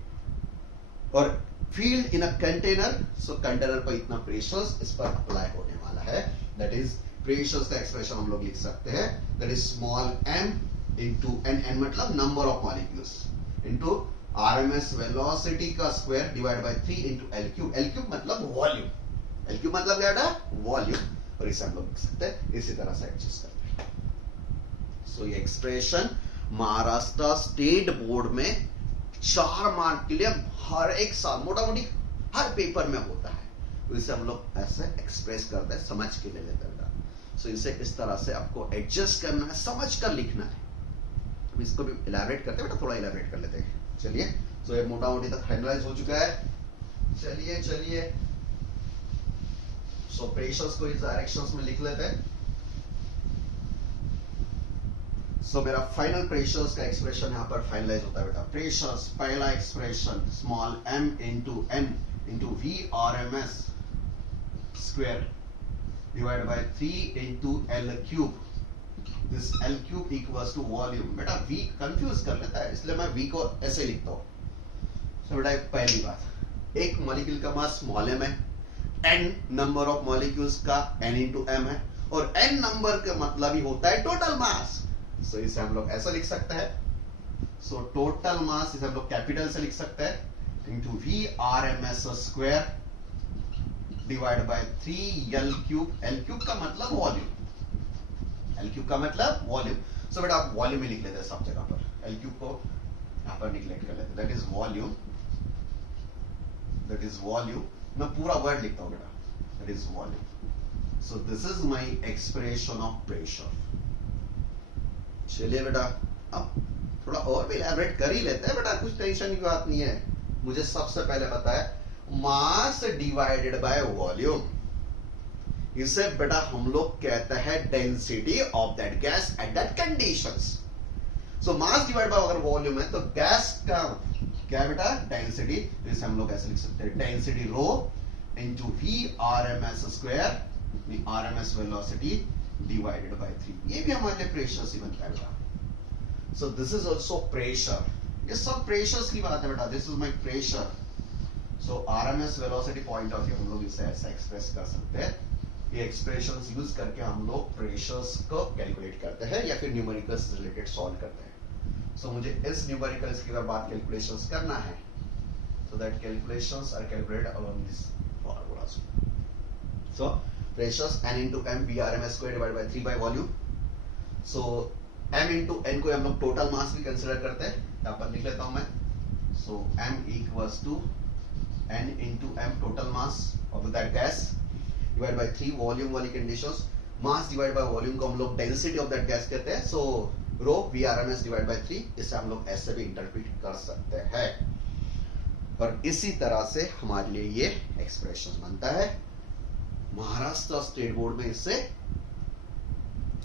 और filled in a container. So container पर इतना प्रेशर इस पर अप्लाई होने वाला है, दैट इज प्रेशर का एक्सप्रेशन हम लोग लिख सकते हैं, that is small m into n मतलब number of molecules into RMS velocity का square divide by 3 into L3 मतलब वॉल्यूम, L3 मतलब क्या है वॉल्यूम, और इसे हम लोग लिख सकते हैं इसी तरह से एडजस्ट करते हैं। सो ये एक्सप्रेशन महाराष्ट्र स्टेट बोर्ड में 4 मार्क के लिए हर एक साल मोटा मोटी हर पेपर में होता है, तो इसे हम लोग ऐसे एक्सप्रेस करते हैं, समझ के ले लेते हैं। सो इसे इस तरह से आपको एडजस्ट करना है, समझ कर लिखना है। अब इसको भी इलैबोरेट करते हैं बेटा, थोड़ा इलैबोरेट कर लेते हैं। चलिए सो ये मोटा मोटी तक फाइनलाइज हो चुका है। चलिए सो प्रेशर्स को इस डायरेक्शंस में लिख लेते हैं। सो मेरा फाइनल प्रेशर्स का एक्सप्रेशन यहां पर फाइनलाइज होता है बेटा। प्रेशर्स पहला expression small m into n into VRMS square divided by 3 into L cube. This L cube equals to volume. बेटा V कंफ्यूज कर लेता है, इसलिए मैं V को ऐसे लिखता हूँ. So बेटा पहली बात, एक मॉलिक्यूल का मास स्मॉल m है, n नंबर ऑफ मॉलिक्यूल्स का n into m है, और n नंबर का मतलब ही होता है टोटल मास. सो इसे हम लोग ऐसा लिख सकते हैं. सो टोटल मास इसे हम लोग कैपिटल से लिख सकते हैं into VRMS square divide by 3 L cube. L cube का मतलब वॉल्यूम. L क्यूब का मतलब वॉल्यूम. सो बेटा आप वॉल्यूम ही लिख लेते हैं सब जगह पर. L क्यूब को यहाँ पर निगलेक्ट कर लेते हैं. That is volume. That is volume. मैं पूरा वर्ड लिखता हूँ बेटा. That is volume. So this is my expression of pressure. चलिए बेटा अब थोड़ा और भी इलैबोरेट कर ही लेते हैं बेटा, कुछ टेंशन की बात नहीं है. मुझे सबसे पहले पता है मास डिवाइडेड बाय वॉल्यूम. इसे बेटा हम लोग कहते हैं density of that gas at that conditions. So mass divide by अगर वॉल्यूम है तो गैस का क्या है बेटा, डेंसिटी. इसे हम लोग ऐसे लिख सकते हैं density rho into VRMS square, RMS velocity divided by 3. ये भी हमारे लिए प्रेशर ही बनता है बेटा. सो दिस इज आल्सो प्रेशर. ये सब प्रेशर्स की बात है बेटा. This is my pressure. So RMS velocity point of view हम लोग इसे ऐसे एक्सप्रेस कर सकते हैं. ये एक्सप्रेशंस यूज करके हम लोग प्रेशर्स को कैलकुलेट करते हैं या फिर न्यूमेरिकल्स रिलेटेड सॉल्व करते हैं. सो मुझे इस न्यूमेरिकल्स की बाद कैलकुलेशंस करना है. So that calculations are calculated along this formulas. So pressures n into m VRMS square divided by 3 by volume. So m into n को हम लोग टोटल मास भी कंसीडर करते हैं. यहाँ पर लिख लेता हूँ मैं. So m equals to n into m total mass of that gas divided by 3 volume वाली conditions. Mass divide by volume को हम लोग डेंसिटी ऑफ दैट गैस कहते हैं. सो रो VRMS डिवाइड बाय 3. इसे हम लोग ऐसे भी इंटरप्रेट कर सकते हैं. और इसी तरह से हमारे लिए ये एक्सप्रेशन बनता है. महाराष्ट्र स्टेट बोर्ड में इससे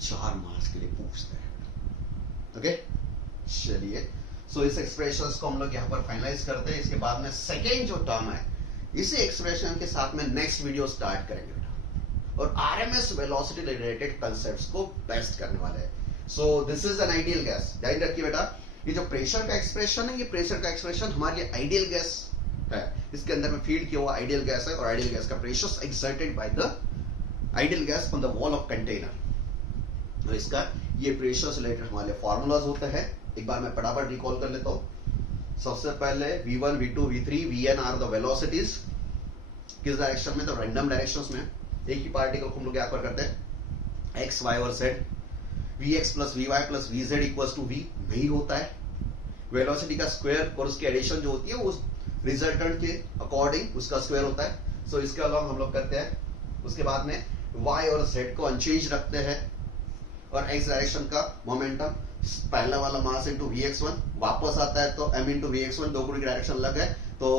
4 मार्क्स के लिए पूछते हैं. ओके चलिए. सो इस एक्सप्रेशंस को हम लोग यहाँ पर फाइनलाइज करते हैं. इसके बाद में सेकेंड जो टर्म है इसी एक्सप्रेशन के साथ में नेक्स्ट वीडियो स्टार्ट करेंगे बेटा, और RMS वेलोसिटी रिलेटेड कांसेप्ट्स को टेस्ट करने वाले हैं. सो this is an ideal gas. ध्यान रखिए बेटा, ये जो प्रेशर का एक्सप्रेशन है, ये प्रेशर का एक्सप्रेशन हमारे लिए आइडियल गैस है. इसके अंदर में फील्ड किया हुआ आइडियल गैस है, और आइडियल गैस का pressure exerted by the ideal gas on the wall of container. तो इसका ये प्रेशर से रिलेटेड हमारे फॉर्मूलाज होते हैं. एक बार मैं फटाफट रिकॉल कर लेता हूँ. सबसे पहले V1, V2, V3, Vn are the velocities. किस डायरेक्शन में? तो रैंडम डायरेक्शंस में. एक ही पार्टिकल को हम लोग क्या करते हैं x, y और z. Vx plus Vy plus Vz equals to V नहीं होता है. वेलोसिटी का स्क्वायर और उसकी एडिशन जो होती है उस रिजल्टेंट के अकॉर्डिंग उसका स्क्वायर होता है. सो इसके अलावा हम लोग करते हैं. उसके बाद में y और z को अनचेंज रखते हैं, और x डायरेक्शन का मोमेंटम पहला वाला मास इंटू Vx1 वापस आता है, तो m इंटू Vx1 दो की डायरेक्शन अलग है तो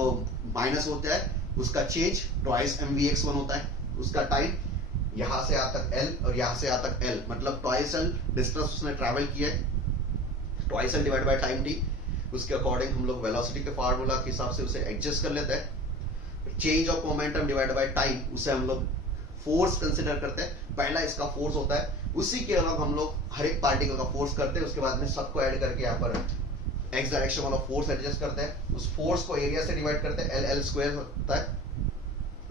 माइनस होता है. उसका चेंज ट्वाइस m Vx1 होता है. उसका टाइम यहां से यहाँ तक l और यहां से यहाँ तक l, मतलब ट्वाइस l डिस्टेंस उसने ट्रैवल किया है. Twice l divide by time t. उसके अकॉर्डिंग हम लोग वेलोसिटी के फार्मूला के हिसाब से उसे एडजस्ट कर लेते हैं. Change of momentum divide by time, उसे हम लोग फोर्स कंसीडर करते हैं. पहला इसका फोर्स होता है, उसी के अलग हम लोग हर एक पार्टिकल का फोर्स करते हैं. उसके बाद में सबको ऐड करके यहाँ पर x डायरेक्शन वाला फोर्स एडजस्ट करते हैं. उस फोर्स को एरिया से डिवाइड करते हैं, l स्क्वायर होता है,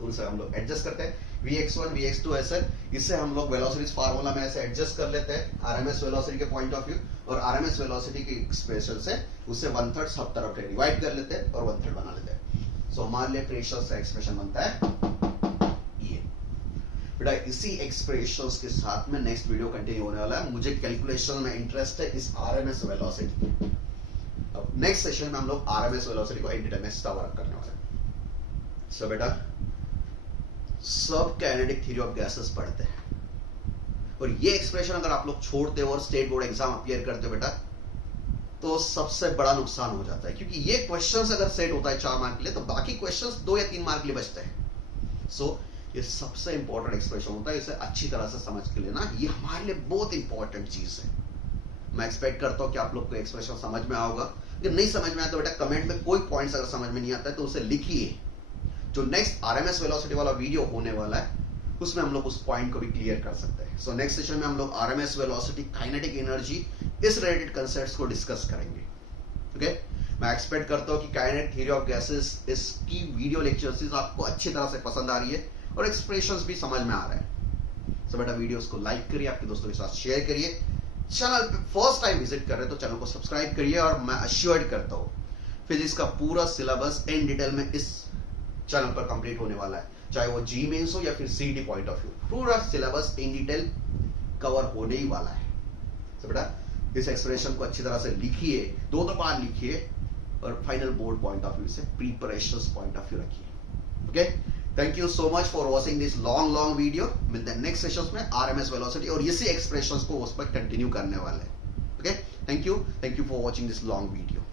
उसे हम लोग एडजस्ट करते हैं. Vx1 Vx2 ऐसे, इससे हम लोग वेलोसिटी फार्मूला में ऐसे एडजस्ट कर लेते हैं RMS वेलोसिटी के पॉइंट ऑफ व्यू, और RMS वेलोसिटी की एक्सप्रेशन से उसे 1/3 सब तरफ से डिवाइड कर लेते हैं और 1/3 बना लेते हैं. सो हमारे लिए प्रेशर से एक्सप्रेशन बनता है ये बेटा. इसी एक्सप्रेशंस के साथ में नेक्स्ट वीडियो कंटिन्यू होने वाला है. मुझे कैलकुलेशन में इंटरेस्ट है इस RMS वेलोसिटी. अब नेक्स्ट सेशन में हम लोग RMS वेलोसिटी को इन डिटेल में वर्क करने वाले हैं. सो बेटा सब काइनेटिक थ्योरी ऑफ गैसेस पढ़ते हैं, और ये एक्सप्रेशन अगर आप लोग छोड़ते हो और स्टेट बोर्ड एग्जाम अपीयर करते हो बेटा, तो सबसे बड़ा नुकसान हो जाता है. क्योंकि ये क्वेश्चंस अगर सेट होता है 4 मार्क के लिए, तो बाकी क्वेश्चंस 2 या 3 मार्क के लिए बचते हैं. सो ये सबसे इंपॉर्टेंट एक्सप्रेशन होता है. इसे अच्छी तरह से समझ के लेना, ये हमारे लिए बहुत इंपॉर्टेंट चीज है. मैं एक्सपेक्ट करता हूं कि आप लोग को एक्सप्रेशन समझ में आओगा. अगर नहीं समझ में आया तो बेटा कमेंट में कोई पॉइंट्स अगर समझ में नहीं आता है तो उसे लिखिए, जो नेक्स्ट आरएमएस वेलोसिटी वाला वीडियो होने वाला है उसमें हम लोग उस पॉइंट को भी क्लियर कर सकते हैं। सो नेक्स्ट सेशन में हम लोग आरएमएस वेलोसिटी, काइनेटिक एनर्जी, इस रिलेटेड कंसेप्ट्स को डिस्कस करेंगे। ओके, मैं एक्सपेक्ट करता हूँ कि काइनेटिक थ्योरी ऑफ गैसेस इसकी वीडियो लेक्चर सीरीज आपको अच्छी तरह से पसंद आ रही है और एक्सप्रेशंस भी समझ में आ रहे हैं। सो बेटा वीडियोस को लाइक करिए, आपके दोस्तों के साथ शेयर करिए। चैनल पे फर्स्ट टाइम विजिट कर रहे हैं तो चैनल को सब्सक्राइब करिए। और मैं अश्योर्ड करता हूँ फिजिक्स का पूरा सिलेबस इन डिटेल में इस चैनल पर कंप्लीट होने वाला है, चाहे वो जी मेंस हो या फिर सीडी पॉइंट ऑफ व्यू, पूरा सिलेबस इन डिटेल कवर होने ही वाला है। तो बेटा इस एक्सप्रेशन को अच्छी तरह से लिखिए, दो बार लिखिए और final board point of view से प्रिपरेशन पॉइंट ऑफ व्यू रखिए। Okay, thank you so much for watching this long video. मिलते हैं नेक्स्ट सेशंस में आरएमएस वेलोसिटी और इसी एक्सप्रेशंस को उस पर कंटिन्यू करने वाले हैं। Okay, thank you for watching this long video.